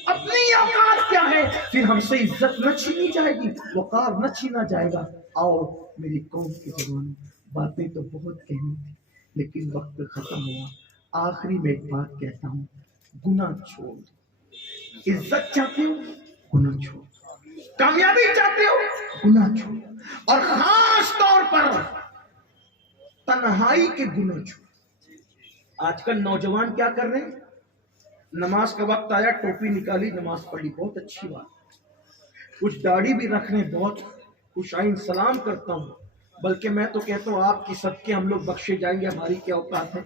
اپنی اوقات کیا ہے؟ پھر ہم سے عزت نہ چھینی جائے گی، وقار نہ چھینا جائے گا۔ آؤ میری قوم کی جوان، باتیں تو بہت کہنی تھی لیکن وقت ختم ہوا۔ آخری میں ایک بات کہتا ہوں، گناہ چھوڑ دو۔ عزت چاہتے ہو، گناہ چھوڑ دو۔ کامیابی چاہتے ہو، گناہ چھوڑ دو۔ اور خاص طور پر تنہائی کے گناہ چھوڑ دو۔ آج کل نوجوان کیا کر رہے ہیں؟ نماز کا وقت آیا، ٹوپی نکالی، نماز پڑھی، بہت اچھی بات۔ کچھ داڑھی بھی رکھ رہے ہیں، بہت خوش آئند، سلام کرتا ہوں۔ بلکہ میں تو کہتا ہوں آپ کی صدقے ہم لوگ بخشے جائیں گے، ہماری کیا اوقات ہے،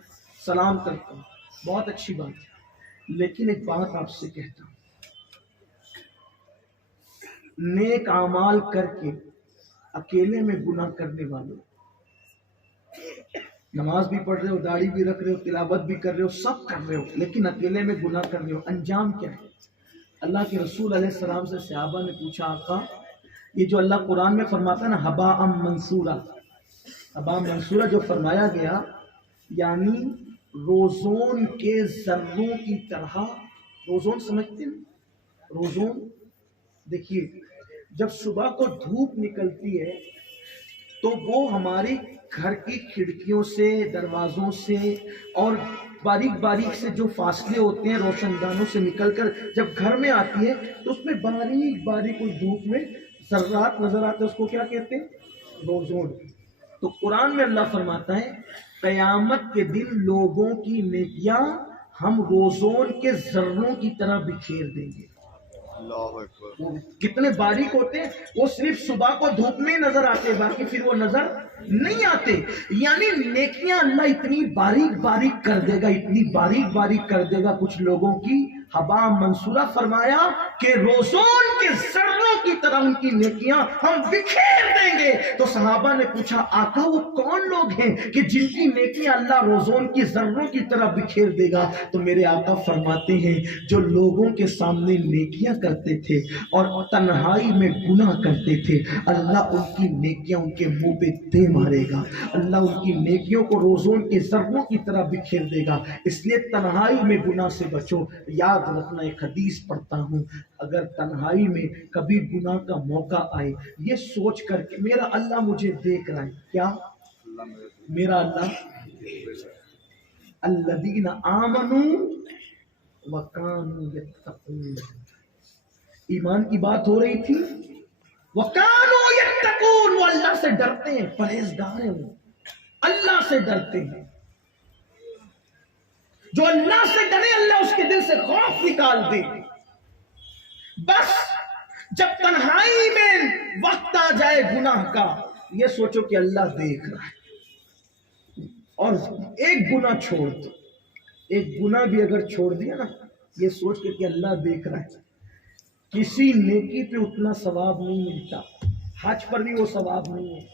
سلام کرتا ہوں، بہت اچھی بات ہے۔ لیکن ایک بات آپ سے کہتا ہوں، نیک اعمال کر کے اکیلے میں گناہ کرنے والوں، نماز بھی پڑھ رہے ہو، داڑھی بھی رکھ رہے ہو، تلاوت بھی کر رہے ہو، سب کر رہے ہو، لیکن اکیلے میں گناہ کر رہے ہو، انجام کیا ہے؟ اللہ کے رسول علیہ السلام سے صحابہ نے پوچھا، آقا یہ جو اللہ قرآن میں فرماتا ہے نا ہباء منصورا، ہباء منصورا جو فرمایا گیا یعنی روزون کے ذروں کی طرح. روزون سمجھتے ہیں؟ روزون دیکھیے جب صبح کو دھوپ نکلتی ہے تو وہ ہماری گھر کی کھڑکیوں سے، دروازوں سے اور باریک باریک سے جو فاصلے ہوتے ہیں روشن دانوں سے نکل کر جب گھر میں آتی ہے تو اس میں باریک باریک اس دھوپ میں ذرات نظر آتے ہیں. اس کو کیا کہتے ہیں؟ روزون. تو قرآن میں اللہ فرماتا ہے قیامت کے دن لوگوں کی نیکیاں ہم روزون کے ذروں کی طرح بکھیر دیں گے. وہ کتنے باریک ہوتے ہیں، وہ صرف صبح کو دھوپ میں نظر آتے، باقی پھر وہ نظر نہیں آتے. یعنی نیکیاں اللہ اتنی باریک باریک کر دے گا، اتنی باریک باریک کر دے گا کچھ لوگوں کی. ہباء منصورہ فرمایا کہ روزون کے ذروں کی طرح ان کی نیکیاں ہم بکھیر دیں گے. تو صحابہ نے پوچھا آقا وہ کون لوگ ہیں کہ جن کی نیکیاں اللہ روزون کی ذروں کی طرح بکھیر دے گا؟ تو میرے آقا فرماتے ہیں جو لوگوں کے سامنے نیکیاں کرتے تھے اور تنہائی میں گناہ کرتے تھے، اللہ ان کی نیکیاں ان کے منہ پہ دے مارے گا. اللہ ان کی نیکیوں کو روزون کے ذروں کی طرح بکھیر دے گا. اس لیے تنہائی میں گناہ سے بچو. یاد رکھنا ایک حدیث پڑھتا ہوں، اگر تنہائی میں کبھی گناہ کا موقع آئے یہ سوچ کر کہ میرا اللہ مجھے دیکھ رہا ہے. کیا میرا اللہ؟ الذین آمنوا وکانوا یتقون. ایمان کی بات ہو رہی تھی. وکانوا یتقون، وہ اللہ سے ڈرتے ہیں، پرہیزگار ہیں، وہ اللہ سے ڈرتے ہیں. جو اللہ سے ڈرے اللہ اس کے دل سے خوف نکال دے. بس جب تنہائی میں وقت آ جائے گناہ کا یہ سوچو کہ اللہ دیکھ رہا ہے اور ایک گناہ چھوڑ دو. ایک گناہ بھی اگر چھوڑ دیا نا یہ سوچ کے کہ اللہ دیکھ رہا ہے. کسی نیکی پہ اتنا ثواب نہیں ملتا، حج پر بھی وہ ثواب نہیں ہے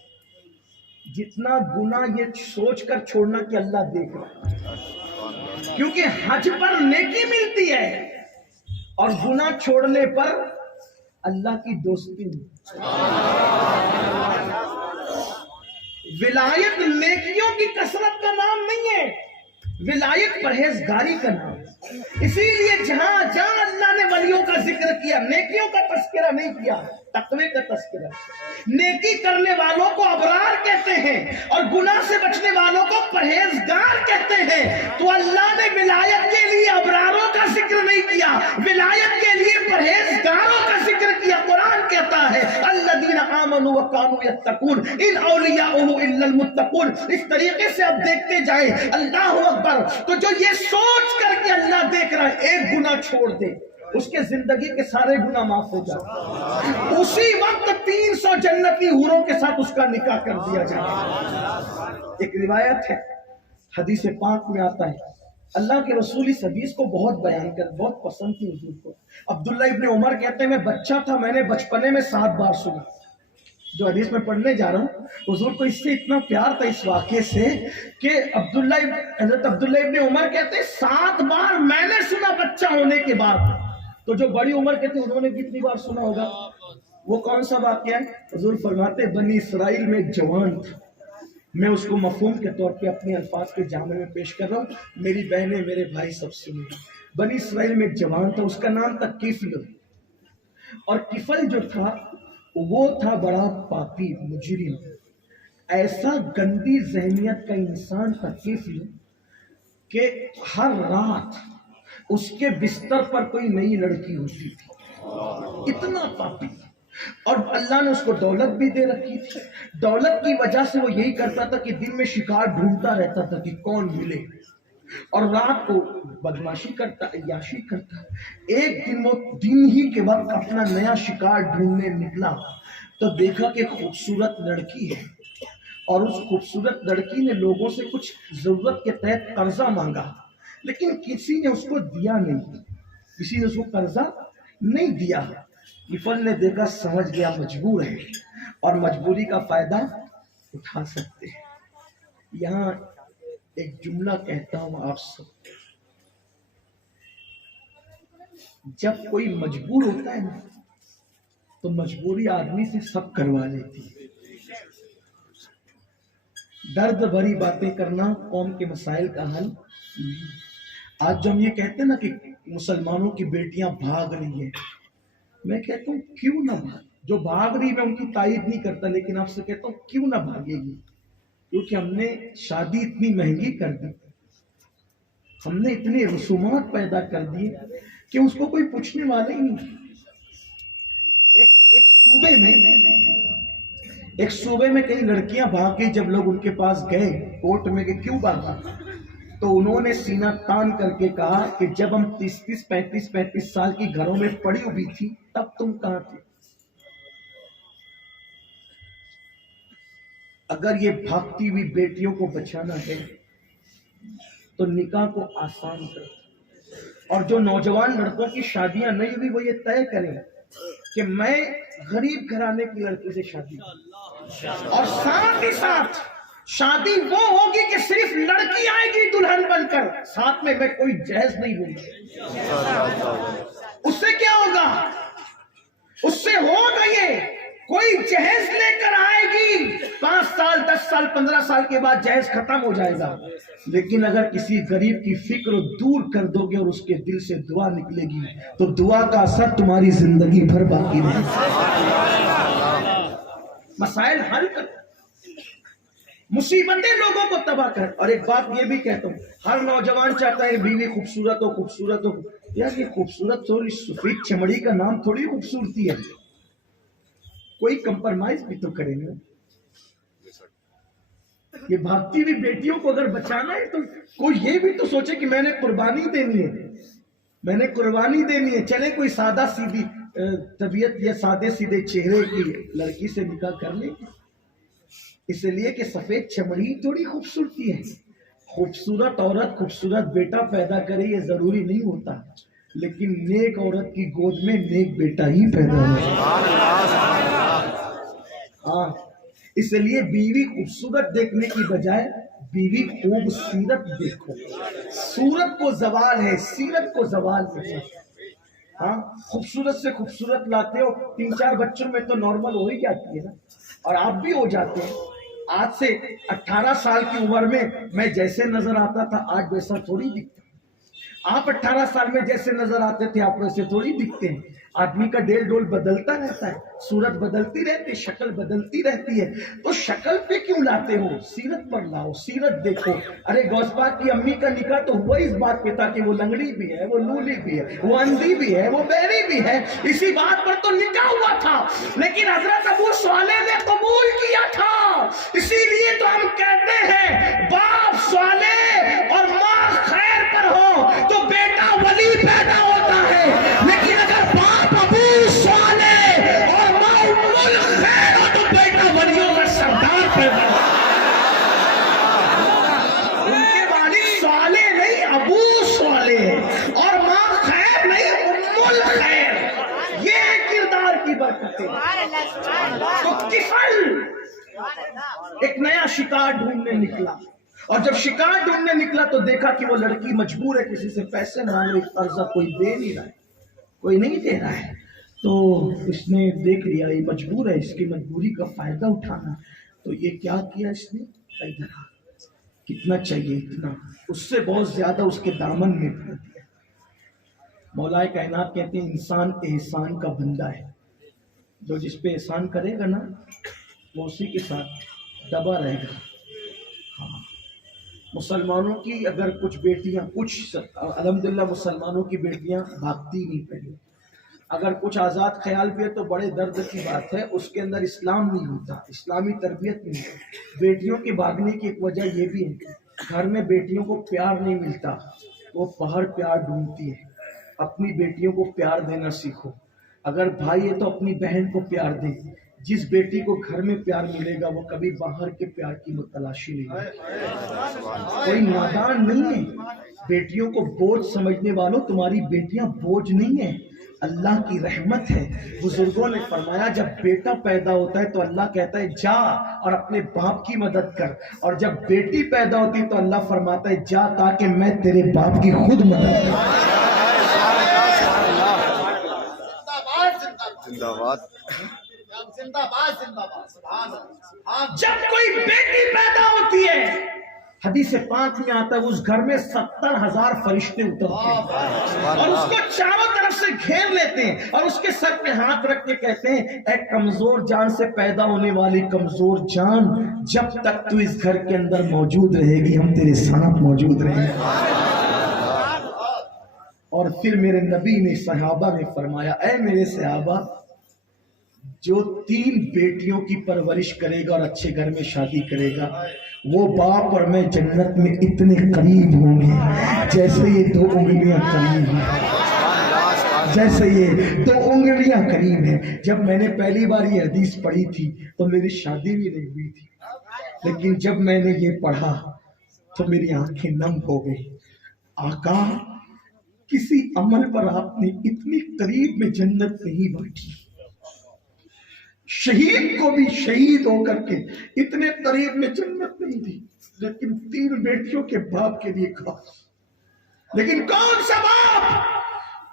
جتنا گناہ یہ سوچ کر چھوڑنا کہ اللہ دیکھ رہا ہے. کیونکہ حج پر نیکی ملتی ہے اور گناہ چھوڑنے پر اللہ کی دوستی ملتی. ولایت نیکیوں کی کثرت کا نام نہیں ہے، ولایت پرہیزگاری کا نام ہے. اسی لیے جہاں جہاں اللہ نے ولیوں کا ذکر کیا نیکیوں کا تذکرہ نہیں کیا، تقوی کا تذکرہ. نیکی کرنے والوں کو ابرار کہتے ہیں اور گناہ سے بچنے والوں کو پرہیزگار کہتے ہیں. تو اللہ نے ولایت کے لیے ابراروں کا ذکر نہیں کیا، ولایت کے لیے پرہیزگاروں کا ذکر کیا. قرآن کہتا ہے الذین آمنوا وکانوا یتقون ان اولیاءہ الا المتقون. اس طریقے سے اب دیکھتے جائیں. اللہ اکبر. تو جو یہ سوچ کر کے اللہ دیکھ رہا ہے ایک گناہ چھوڑ دے اس کے زندگی کے سارے گناہ معاف ہو جائے. اسی وقت 300 جنتی حوروں کے ساتھ اس کا نکاح کر دیا جائے. ایک روایت ہے حدیث پاک میں آتا ہے اللہ کے رسول اس حدیث کو بہت بیان کر بہت پسند تھی حضور کو. عبداللہ ابن عمر کہتے ہیں میں بچہ تھا، میں نے بچپنے میں 7 بار سنا. جو حدیث میں پڑھنے جا رہا ہوں حضور کو اس سے اتنا پیار تھا اس واقعے سے کہ حضرت عبداللہ ابن عمر کہتے ہیں 7 بار میں نے سنا بچہ ہونے کے بعد. تو جو بڑی عمر کے تھے انہوں نے کتنی بار سنا ہوگا؟ وہ کون سا واقعہ ہے؟ حضور فرماتے بنی اسرائیل میں ایک جوان تھا، میں اس کو مفہوم کے طور پہ اپنے الفاظ کے جامع میں پیش کر رہا ہوں، میری بہنیں میرے بھائی سب سنیں. بنی اسرائیل میں ایک جوان تھا، اس کا نام تھا کفل. اور کفل جو تھا وہ تھا بڑا پاپی مجرم، ایسا گندی ذہنیت کا انسان تھا کفل کہ ہر رات اس کے بستر پر کوئی نئی لڑکی ہوتی تھی. اتنا پاپی. اور اللہ نے اس کو دولت بھی دے رکھی تھی. دولت کی وجہ سے وہ یہی کرتا تھا کہ دن میں شکار ڈھونڈتا رہتا تھا کہ کون ملے اور رات کو بدماشی کرتا، عیاشی کرتا. ایک دن وہ دن ہی کے وقت اپنا نیا شکار ڈھونڈنے نکلا تو دیکھا کہ خوبصورت لڑکی ہے اور اس خوبصورت لڑکی نے لوگوں سے کچھ ضرورت کے تحت قرضہ مانگا لیکن کسی نے اس کو دیا نہیں، کسی نے اس کو قرضہ نہیں دیا. کفل نے دیکھا، سمجھ گیا مجبور ہے اور مجبوری کا فائدہ اٹھا سکتے ہیں. یہاں ایک جملہ کہتا ہوں آپ سب، جب کوئی مجبور ہوتا ہے نا تو مجبوری آدمی سے سب کروا لیتی ہے. درد بھری باتیں کرنا قوم کے مسائل کا حل نہیں. آج جو ہم یہ کہتے ہیں نا کہ مسلمانوں کی بیٹیاں بھاگ رہی ہیں، میں کہتا ہوں کیوں نہ بھاگ. جو بھاگ رہی میں ان کی تائید نہیں کرتا، لیکن آپ سے کہتا ہوں کیوں نہ بھاگے گی، کیونکہ ہم نے شادی اتنی مہنگی کر دی، ہم نے اتنے رسومات پیدا کر دیے کہ اس کو کوئی پوچھنے والا ہی نہیں. ایک صوبے میں کئی لڑکیاں بھاگ گئی. جب لوگ ان کے پاس گئے کورٹ میں کہ کیوں بھاگا، تو انہوں نے سینہ تان کر کے کہا کہ جب ہم 35 سال کی گھروں میں پڑی ہوئی تھی تب تم کہاں تھے. اگر یہ بھاگتی ہوئی بیٹیوں کو بچانا ہے تو نکاح کو آسان کرو. اور جو نوجوان لڑکوں کی شادیاں نہیں ہوئی وہ یہ طے کریں کہ میں غریب گھرانے کی لڑکی سے شادی کروں، اور ساتھ ہی ساتھ شادی وہ ہوگی کہ صرف لڑکی آئے گی دلہن بن کر، ساتھ میں کوئی جہیز نہیں لوں گا. اس سے کیا ہوگا؟ اس سے ہوگا یہ کوئی جہیز لے کر آئے گی، 5 سال 10 سال 15 سال کے بعد جہیز ختم ہو جائے گا. لیکن اگر کسی غریب کی فکر دور کر دو گے اور اس کے دل سے دعا نکلے گی تو دعا کا اثر تمہاری زندگی بھر باقی رہے گا. مسائل حل کر، مصیبتیں لوگوں کو تباہ کر. اور ایک بات یہ بھی کہتا ہوں، ہر نوجوان چاہتا ہے بیوی خوبصورت ہو خوبصورت ہو. یار یہ خوبصورت تھوڑی سفید چمڑی کا نام تھوڑی خوبصورتی ہے، کوئی کمپرمائز بھی تو کریں گے. یہ بھاگتی ہوئی بیٹیوں کو اگر بچانا ہے تو کوئی یہ بھی تو سوچے کہ میں نے قربانی دینی ہے، میں نے قربانی دینی ہے. چلے کوئی سادہ سیدھی طبیعت یا سادے سیدھے چہرے کی لڑکی سے نکاح کر لیں، اس لیے کہ سفید چمڑی تھوڑی خوبصورتی ہے. خوبصورت عورت خوبصورت بیٹا پیدا کرے یہ ضروری نہیں ہوتا، لیکن نیک عورت کی گود میں نیک بیٹا ہی پیدا ہوتا ہے. ہاں، اس لیے بیوی خوبصورت دیکھنے کی بجائے بیوی خوبصورت دیکھو. صورت کو زوال ہے، سیرت کو زوال ہے. ہاں، خوبصورت سے خوبصورت لاتے ہو، 3-4 بچوں میں تو نارمل ہو ہی جاتی ہے نا، اور آپ بھی ہو جاتے ہیں. آج سے 18 سال کی عمر میں جیسے نظر آتا تھا آج ویسا تھوڑی دکھتا. آپ 18 سال میں جیسے نظر آتے تھے آپ ویسے تھوڑی دکھتے ہیں. آدمی کا ڈیل ڈول بدلتا رہتا ہے، صورت بدلتی رہتی ہے، شکل بدلتی رہتی ہے. تو شکل پہ کیوں لاتے ہو؟ سیرت پر لاؤ، سیرت دیکھو. ارے غوث پاک کی امی کا نکاح تو ہوا اس بات پہ تھا کہ وہ لنگڑی بھی ہے، وہ لولی بھی ہے، وہ اندھی بھی ہے، وہ بہری بھی ہے. اسی بات پر تو نکاح ہوا تھا. لیکن حضرت ابو صالح نے قبول کیا تھا. اسی لیے تو ہم کہتے ہیں باپ صالح اور ماں خیر پر ہو تو بیٹا ولی پیدا ہوتا ہے. لیکن اگر باپ ابو صالح اور ماں ام الخیر ہو تو بیٹا ولیوں کا سردار پیدا ہوتا ہے. ان کے والد صالح نہیں ابو صالح، اور ماں خیر نہیں ام الخیر. یہ کردار کی برکتیں. تو کفل ایک نیا شکار ڈھونڈنے نکلا، اور جب شکار ڈھونڈنے نکلا تو دیکھا کہ وہ لڑکی مجبور ہے کسی سے پیسے مانگ رہی، قرضہ کوئی دے نہیں رہا ہے، کوئی نہیں دے رہا ہے. تو اس نے دیکھ لیا یہ مجبور ہے، اس کی مجبوری کا فائدہ اٹھانا. تو یہ کیا کیا اس نے؟ کتنا چاہیے اتنا، اس سے بہت زیادہ اس کے دامن میں بھر دیا. مولا کائنات کہتے ہیں انسان احسان کا بندہ ہے. جو جس پہ احسان کرے گا نا وہ اسی کے ساتھ دبا رہے گا. ہاں، مسلمانوں کی اگر کچھ بیٹیاں، کچھ الحمدللہ مسلمانوں کی بیٹیاں بھاگتی نہیں پہلے، اگر کچھ آزاد خیال بھی ہے تو بڑے درد کی بات ہے، اس کے اندر اسلام نہیں ہوتا، اسلامی تربیت نہیں ہے. بیٹیوں کے بھاگنے کی ایک وجہ یہ بھی ہے کہ گھر میں بیٹیوں کو پیار نہیں ملتا، وہ باہر پیار ڈھونڈتی ہے. اپنی بیٹیوں کو پیار دینا سیکھو. اگر بھائی ہے تو اپنی بہن کو پیار دے. جس بیٹی کو گھر میں پیار ملے گا وہ کبھی باہر کے پیار کی تلاشی نہیں ہے. کوئی نادان نہیں ہے. بیٹیوں کو بوجھ سمجھنے والوں، تمہاری بیٹیاں بوجھ نہیں ہیں، اللہ کی رحمت ہے. بزرگوں نے فرمایا جب بیٹا پیدا ہوتا ہے تو اللہ کہتا ہے جا اور اپنے باپ کی مدد کر، اور جب بیٹی پیدا ہوتی ہے تو اللہ فرماتا ہے جا تاکہ میں تیرے باپ کی خود مدد کروں. جب کوئی بیٹی پیدا ہوتی ہے حدیث پاک میں آتا ہے اس گھر میں 70,000 فرشتے اترتے ہیں اور اس کو چاروں طرف سے گھیر لیتے ہیں اور اس کے سر پہ ہاتھ رکھ کے کہتے ہیں اے کمزور جان سے پیدا ہونے والی کمزور جان، جب تک تو اس گھر کے اندر موجود رہے گی ہم تیرے ساتھ موجود رہیں گے۔ اور پھر میرے نبی نے صحابہ نے فرمایا اے میرے صحابہ، جو 3 بیٹیوں کی پرورش کرے گا اور اچھے گھر میں شادی کرے گا وہ باپ اور میں جنت میں اتنے قریب ہوں گے جیسے یہ 2 انگلیاں قریب ہیں، جیسے یہ 2 انگلیاں قریب ہیں۔ جب میں نے پہلی بار یہ حدیث پڑھی تھی تو میری شادی بھی نہیں ہوئی تھی، لیکن جب میں نے یہ پڑھا تو میری آنکھیں نم ہو گئی۔ آقا، کسی عمل پر آپ نے اتنی قریب میں جنت نہیں بانٹی، شہید کو بھی شہید ہو کر کے اتنے قریب میں جنت نہیں دی، لیکن 3 بیٹیوں کے باپ کے لیے کہا۔ لیکن کون سا باپ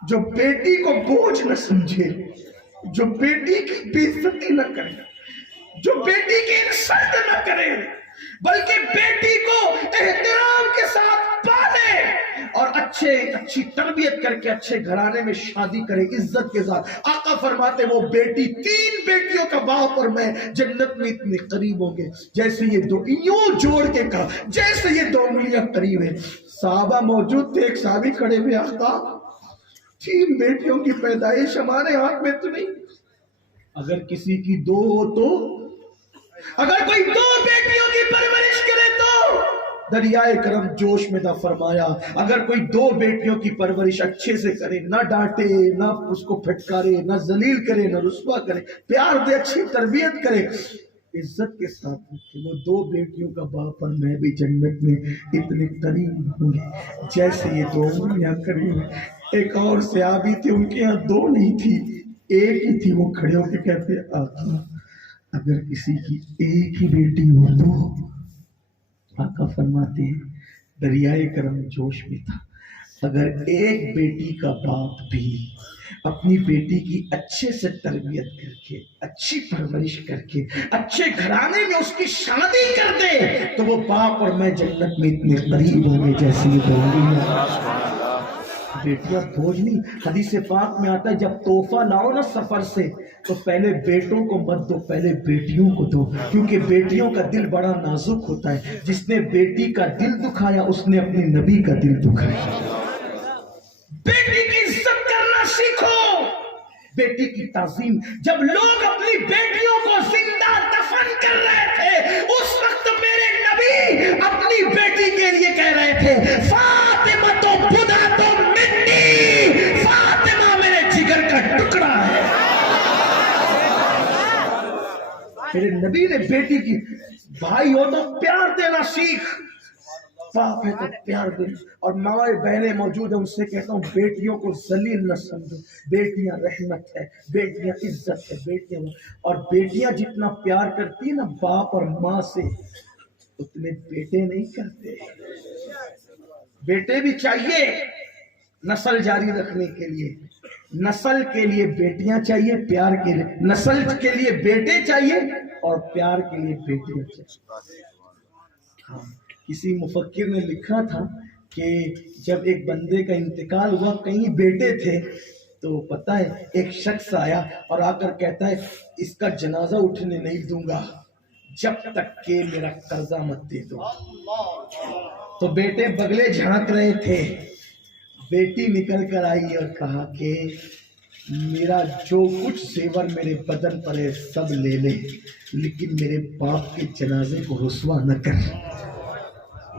جو بیٹی کو بوجھ نہ سمجھے، جو بیٹی کی بے عزتی نہ کرے، جو بیٹی کی انسلٹ نہ کرے، بلکہ بیٹی کو احترام کے ساتھ پالے اور اچھی تربیت کر کے اچھے گھرانے میں شادی کرے عزت کے ساتھ۔ آقا فرماتے وہ بیٹی 3 بیٹیوں کا باپ اور میں جنت میں اتنے قریب ہوں گے جیسے یہ 2، یوں جوڑ کے کہا جیسے یہ 2 انگلیاں قریب ہیں۔ صحابہ موجود تھے، ایک صحابی کھڑے ہوئے، آقا 3 بیٹیوں کی پیدائش ہمارے ہاتھ میں تو نہیں، اگر کسی کی 2 ہو تو، اگر کوئی 2 بیٹیوں کی پرورش کرے تو دریائے کرم جوش میں نہ فرمایا اگر کوئی 2 بیٹیوں کی پرورش اچھے سے کرے، نہ ڈانٹے، نہ اس کو پھٹکارے، نہ ذلیل کرے، نہ رسوا کرے، پیار دے، اچھی تربیت کرے، عزت کے ساتھ رکھے، وہ 2 بیٹیوں کا باپ اور میں بھی جنت میں اتنے قریب ہوں گے جیسے یہ 2 انگلیاں قریب ہیں۔ ایک اور صحابی تھے، ان کے یہاں 2 نہیں تھی، ایک ہی تھی، وہ کھڑے ہو کے کہتے آقا اگر کسی کی ایک ہی بیٹی ہو تو، آقا فرماتے ہیں دریائے کرم جوش میں تھا، اگر ایک بیٹی کا باپ بھی اپنی بیٹی کی اچھے سے تربیت کر کے، اچھی پرورش کر کے، اچھے گھرانے میں اس کی شادی کر دے تو وہ باپ اور میں جنت میں اتنے قریب ہوں گے جیسے یہ 2 انگلیاں۔ بیٹیاں بوجھ نہیں، حدیث پاک میں آتا ہے جب تحفہ لاؤ نا سفر سے تو پہلے بیٹوں کو مت دو، پہلے بیٹیوں کو دو، کیونکہ بیٹیوں کا دل بڑا نازک ہوتا ہے، جس نے بیٹی کا دل دکھایا اس نے اپنے نبی کا دل دکھایا۔ بیٹی کی عزت کرنا سیکھو، بیٹی کی تعظیم۔ جب لوگ اپنی بیٹیوں کو زندہ دفن کر رہے تھے اس وقت میرے نبی اپنی بیٹی کے لیے کہہ رہے تھے فاطمہ تو بدا تو منی، فاطمہ میرے جگر کا ٹکڑا ہے۔ میرے نبی نے بیٹی کی، بھائی ہو تو پیار دینا سیکھ، باپ ہے تو پیار دے، اور ماں بہنیں موجود ہیں ان سے کہتا ہوں بیٹیوں کو ذلیل نہ سمجھو، بیٹیاں رحمت ہے، بیٹیاں عزت ہے، بیٹیاں، اور بیٹیاں جتنا پیار کرتی ہیں نا باپ اور ماں سے اتنے بیٹے نہیں کرتے۔ بیٹے بھی چاہیے نسل جاری رکھنے کے لیے، نسل کے لیے بیٹیاں چاہیے، پیار کے لیے نسل کے لیے بیٹے چاہیے اور پیار کے لیے بیٹیاں چاہیے۔ ہاں، کسی مفکر نے لکھا تھا کہ جب ایک بندے کا انتقال ہوا، کئی بیٹے تھے، تو پتہ ہے ایک شخص آیا اور آ کر کہتا ہے اس کا جنازہ اٹھنے نہیں دوں گا جب تک کہ میرا قرضہ مت دے دو۔ تو بیٹے بگلے جھانک رہے تھے، بیٹی نکل کر آئی اور کہا کہ میرا جو کچھ زیور میرے بدن پر ہے سب لے لے، لیکن میرے باپ کے جنازے کو رسوا نہ کر۔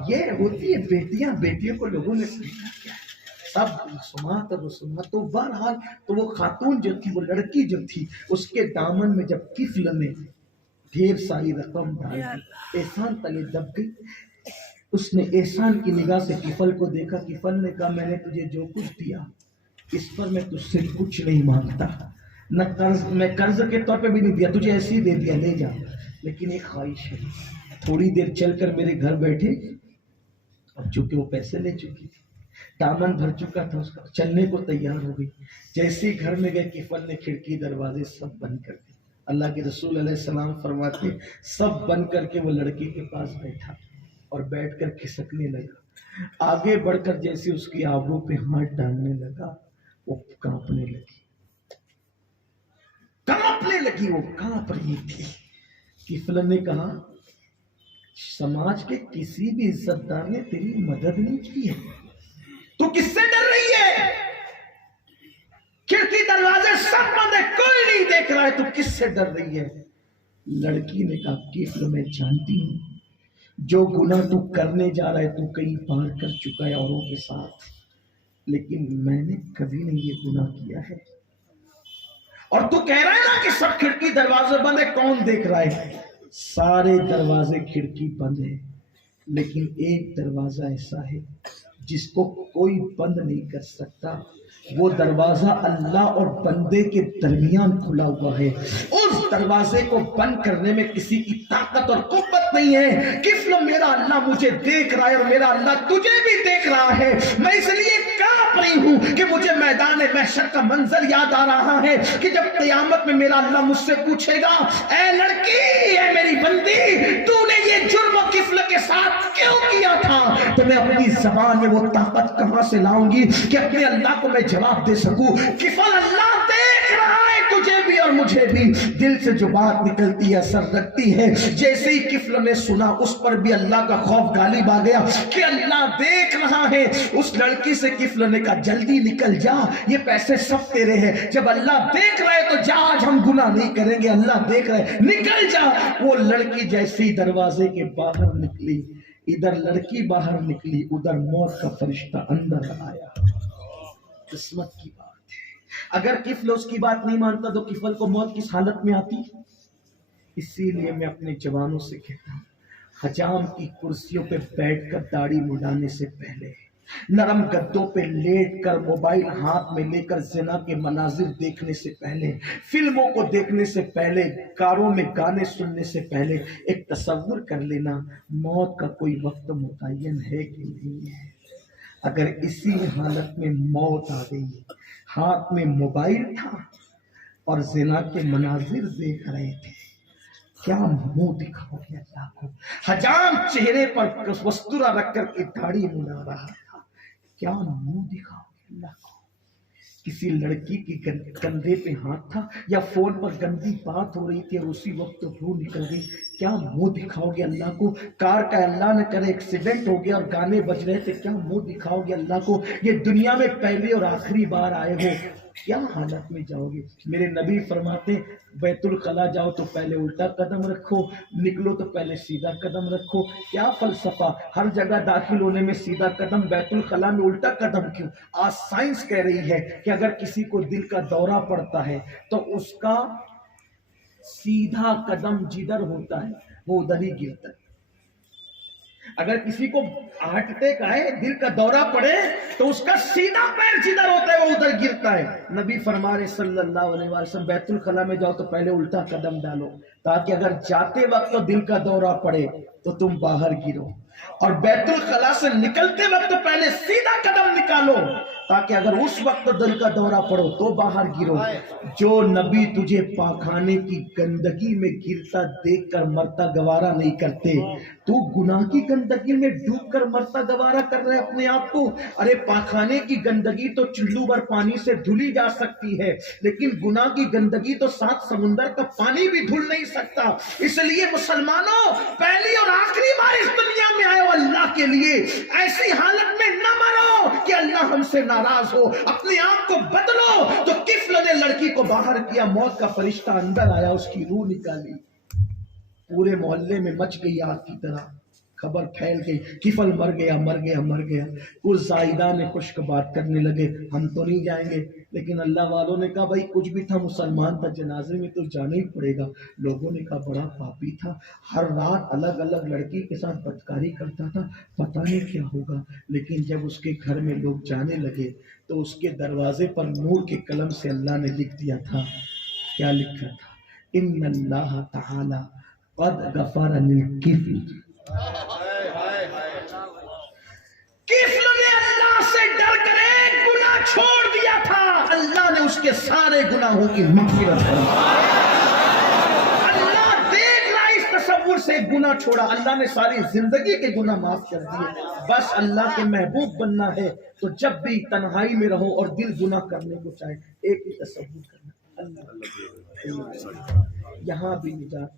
یہ ہوتی ہے بیٹیاں، بیٹیوں کو لوگوں نے پوچھا کیا ہے، سب رسومات اور رسومات۔ تو بہرحال تو وہ خاتون جو تھی، وہ لڑکی جو تھی، اس کے دامن میں جب کفل نے ڈھیر ساری رقم ڈال دی، احسان تلے دب گئی۔ اس نے احسان کی نگاہ سے کفل کو دیکھا، کفل نے کہا میں نے تجھے جو کچھ دیا اس پر میں تجھ سے کچھ نہیں مانگتا، نہ قرض، میں قرض کے طور پہ بھی نہیں دیا، تجھے ایسے ہی دے دیا، لے جا، لیکن ایک خواہش ہے، تھوڑی دیر چل کر میرے گھر بیٹھے، اور چونکہ وہ پیسے لے چکی تھی، دامن بھر چکا تھا اس کا، چلنے کو تیار ہو گئی. جیسے ہی گھر میں گئے کفل نے کھڑکی دروازے سب بند کر دی. اللہ کے رسول علیہ السلام فرماتے سب بند کر کے وہ لڑکی کے پاس بیٹھا اور بیٹھ کر کھسکنے لگا. آگے بڑھ کر جیسے اس کی آبرو پہ ہاتھ ڈالنے لگا وہ کانپنے لگی، وہ کانپ رہی تھی. کفل نے کہا سماج کے کسی بھی عزت دار نے تیری مدد نہیں کی ہے، تو کس سے ڈر رہی ہے؟ کھڑکی دروازے سب بند ہے، کوئی نہیں دیکھ رہا ہے، تو کس سے ڈر رہی ہے؟ لڑکی نے کہا کفل میں جانتی ہوں جو گناہ تو کرنے جا رہا ہے تو کئی بار کر چکا ہے اوروں کے ساتھ، لیکن میں نے کبھی نہیں یہ گناہ کیا ہے. اور تو کہہ رہا ہے نا کہ سب کھڑکی دروازے بند ہے، کون دیکھ رہا ہے؟ سارے دروازے کھڑکی بند ہے، لیکن ایک دروازہ ایسا ہے جس کو کوئی بند نہیں کر سکتا. وہ دروازہ اللہ اور بندے کے درمیان کھلا ہوا ہے. اس دروازے کو بند کرنے میں کسی کی طاقت اور قوت نہیں ہے. کفل میرا اللہ مجھے دیکھ رہا ہے اور میرا اللہ تجھے بھی دیکھ رہا ہے. میں اس لیے کانپ رہی ہوں کہ مجھے میدان محشر کا منظر یاد آ رہا ہے کہ جب قیامت میں میرا اللہ مجھ سے پوچھے گا اے لڑکی، اے میری بندی، تو نے یہ جرم کفل کے ساتھ کیوں کیا تھا؟ تو میں اپنی زبان میں وہ طاقت کہاں سے لاؤں گی کہ اپنے اللہ کو میں جواب دے سکوں؟ کفل اللہ دیکھ رہا ہے تجھے بھی اور مجھے بھی. دل سے جو بات نکلتی ہے اثر رکھتی ہے. جیسے ہی کفل نے سنا اس پر بھی اللہ کا خوف غالب آ گیا کہ اللہ دیکھ رہا ہے. اس لڑکی سے کفل نے کہا جلدی نکل جا، یہ پیسے سب تیرے ہیں. جب اللہ دیکھ رہے تو جا، آج ہم گناہ نہیں کریں گے، اللہ دیکھ رہے، نکل جا. وہ لڑکی جیسے ہی دروازے کے باہر نکلی، ادھر لڑکی باہر نکلی، ادھر موت کا فرشتہ اندر آیا. قسمت کی بات ہے. اگر کفل اس کی بات نہیں مانتا تو کفل کو موت کس حالت میں آتی؟ اسی لیے میں اپنے جوانوں سے کہتا ہوں حجام کی کرسیوں پہ بیٹھ کر داڑھی مڈانے سے پہلے، نرم گدوں پہ لیٹ کر موبائل ہاتھ میں لے کر زنا کے مناظر دیکھنے سے پہلے، فلموں کو دیکھنے سے پہلے، کاروں میں گانے سننے سے پہلے ایک تصور کر لینا موت کا کوئی وقت متعین ہے کہ نہیں ہے. اگر اسی حالت میں موت آ گئی، ہاتھ میں موبائل تھا اور زنا کے مناظر دیکھ رہے تھے، کیا منہ دکھاؤ گے اللہ کو؟ حجام چہرے پر وسترا رکھ کر کے داڑھی مڈا رہا تھا، کیا منہ دکھاؤ گے اللہ کو؟ کسی لڑکی کی کندھے پہ ہاتھ تھا یا فون پر گندی بات ہو رہی تھی اور اسی وقت روح نکل گئی، کیا منہ دکھاؤ گے اللہ کو؟ کار کا اللہ نہ کرے ایکسیڈنٹ ہو گیا اور گانے بج رہے تھے، کیا منہ دکھاؤ گے اللہ کو؟ یہ دنیا میں پہلی اور آخری بار آئے ہو، کیا حالت میں جاؤ گے؟ میرے نبی فرماتے بیت الخلا جاؤ تو پہلے الٹا قدم رکھو، نکلو تو پہلے سیدھا قدم رکھو. کیا فلسفہ، ہر جگہ داخل ہونے میں سیدھا قدم، بیت الخلا میں الٹا قدم کیوں؟ آج سائنس کہہ رہی ہے کہ اگر کسی کو دل کا دورہ پڑتا ہے تو اس کا سیدھا قدم جدھر ہوتا ہے وہ ادھر ہی گرتا ہے. اگر کسی کو ہارٹ اٹیک آئے، دل کا دورہ پڑے، تو اس کا سیدھا پیر جدھر ہوتا ہے وہ ادھر گرتا ہے. نبی فرما رہے صلی اللہ علیہ وسلم بیت الخلا میں جاؤ تو پہلے الٹا قدم ڈالو تاکہ اگر جاتے وقت دل کا دورہ پڑے تو تم باہر گرو، اور بیت الخلا سے نکلتے وقت پہلے سیدھا قدم نکالو تاکہ اگر اس وقت دل کا دورہ پڑو تو باہر گرو. جو نبی تجھے پاخانے کی گندگی میں گرتا دیکھ کر مرتا گوارا نہیں کرتے، تو گناہ کی گندگی میں ڈوب کر مرتا گوارا کر رہے اپنے آپ کو. ارے پاخانے کی گندگی تو چلو بھر پانی سے دھلی جا سکتی ہے، لیکن گناہ کی گندگی تو 7 سمندر کا پانی بھی دھل نہیں سکتا. اس لیے مسلمانوں، پہلی اور آخری بار اس دنیا میں آئے ہو اللہ کے لیے، ایسی حالت میں نہ مرو کہ اللہ ہم سے ناراض ہو. اپنے آپ کو بدلو. تو کفل نے لڑکی کو باہر کیا، موت کا فرشتہ اندر آیا، اس کی روح نکالی. پورے محلے میں مچ گئی آگ کی طرح، خبر پھیل گئی کفل مر گیا مر گیا مر گیا. کچھ زائدان خشک بات کرنے لگے ہم تو نہیں جائیں گے، لیکن اللہ والوں نے کہا بھائی کچھ بھی تھا مسلمان تھا، جنازے میں تو جانا ہی پڑے گا. لوگوں نے کہا بڑا پاپی تھا، ہر رات الگ الگ لڑکی کے ساتھ بدکاری کرتا تھا، پتہ نہیں کیا ہوگا. لیکن جب اس کے گھر میں لوگ جانے لگے تو اس کے دروازے پر نور کے قلم سے اللہ نے لکھ دیا تھا. کیا لکھا تھا؟ ان اللہ تعالی قد غفر للکفل. کفل نے اللہ سے سارے گناہوں کی مغفرت فرمائے۔ اللہ دیکھ رہا اس تصور سے گناہ چھوڑا، اللہ نے ساری زندگی کے گناہ معاف کر دیے۔ بس اللہ کے محبوب بننا ہے تو جب بھی تنہائی میں رہو اور دل گناہ کرنے کو چاہے ایک ہی تصور کرنا، اللہ یہاں بھی نجات،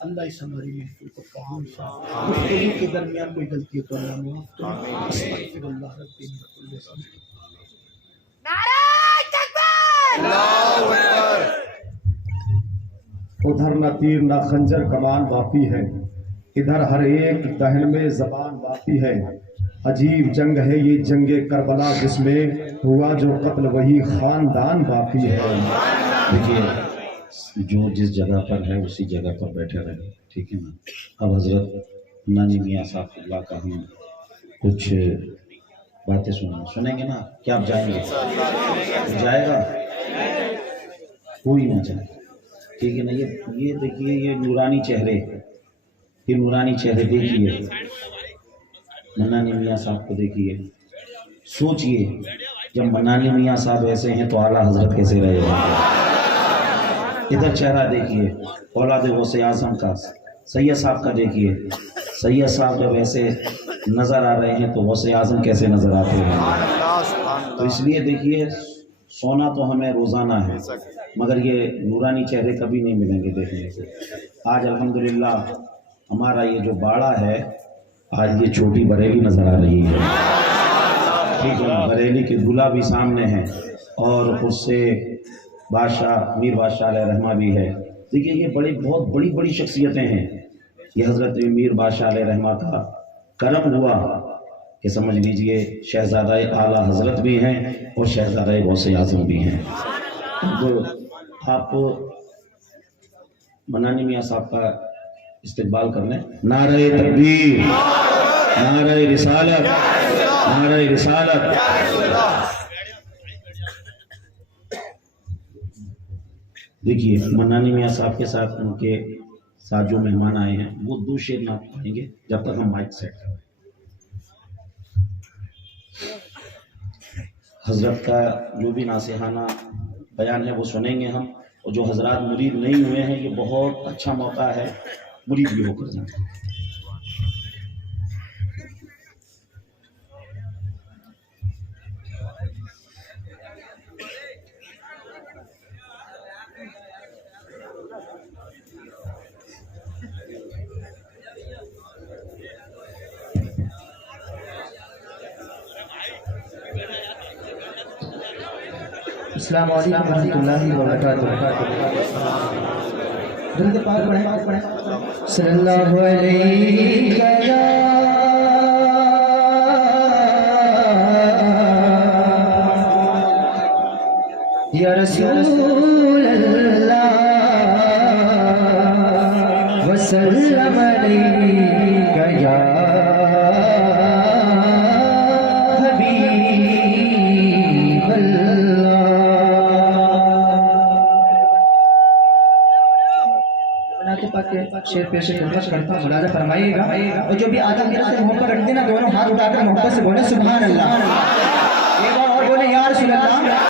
اللہ اس ہماری محفل کو قبول فرمائے۔ گفتگو کے درمیان کوئی غلطی تو اللہ معاف کرے۔ استغفر اللہ رب العالمین۔ ادھر نہ تیر نہ خنجر کمان باقی ہے، ادھر ہر ایک دہن میں زبان باقی ہے۔ عجیب جنگ ہے یہ جنگ کربلا، جس میں ہوا جو قتل وہی خاندان باقی ہے۔ دیکھیے جو جس جگہ پر ہے اسی جگہ پر بیٹھے رہے، ٹھیک ہے نا۔ اب حضرت نانی میاں صاحب اللہ کا ہم کچھ باتیں سنیں گے نا، کیا آپ جائیں گے؟ جائے گا کوئی نہ جائے، ٹھیک ہے نا۔ یہ دیکھیے یہ نورانی چہرے، یہ نورانی چہرے دیکھیے، منانی میاں صاحب کو دیکھیے، سوچئے جب منانی میاں صاحب ایسے ہیں تو اعلیٰ حضرت کیسے رہے گا۔ ادھر چہرہ دیکھیے اولاد غوث اعظم کا، سید صاحب کا دیکھیے، سید صاحب جب ایسے نظر آ رہے ہیں تو غوث اعظم کیسے نظر آتے ہیں۔ تو اس لیے دیکھیے سونا تو ہمیں روزانہ ہے، مگر یہ نورانی چہرے کبھی نہیں ملیں گے دیکھنے کو۔ آج الحمدللہ ہمارا یہ جو باڑہ ہے، آج یہ چھوٹی بریلی نظر آ رہی ہے، ٹھیک ہے، بریلی کے دلہا بھی سامنے ہیں اور اس سے بادشاہ میر بادشاہ علیہ رحمہ بھی ہے۔ دیکھیے یہ بہت بڑی شخصیتیں ہیں۔ یہ حضرت میر بادشاہ علیہ رحمہ کا کرم ہوا کہ سمجھ لیجئے شہزادہ اعلیٰ حضرت بھی ہیں اور شہزادہ غوث اعظم بھی ہیں۔ تو آپ منانی میاں صاحب کا استقبال کر لیں۔ نعرہ تکبیر، نعرہ رسالت، نعرہ رسالت۔ دیکھیے منانی میاں صاحب کے ساتھ ان کے ساتھ جو مہمان آئے ہیں وہ دو شعر نہ پڑھیں گے جب تک ہم مائک سیٹ کریں۔ حضرت کا جو بھی ناصحانہ بیان ہے وہ سنیں گے ہم، اور جو حضرات مرید نہیں ہوئے ہیں یہ بہت اچھا موقع ہے مرید بھی ہو کر جائیں۔ السلام علیکم ورحمۃ اللہ وبرکاتہ۔ درود پاک پڑھیں۔ صلی اللہ علیہ یا رسول اللہ وسلم علیک یا حبیب اللہ۔ شیر پیش خدمت کرتا ہوں، ملاحظہ فرمائیے گا، اور جو بھی آدم میرا سے محبت رکھتے نا دونوں ہاتھ اٹھا کر محبت سے بولے سبحان اللہ، ایک بار اور بولے یا رسول اللہ۔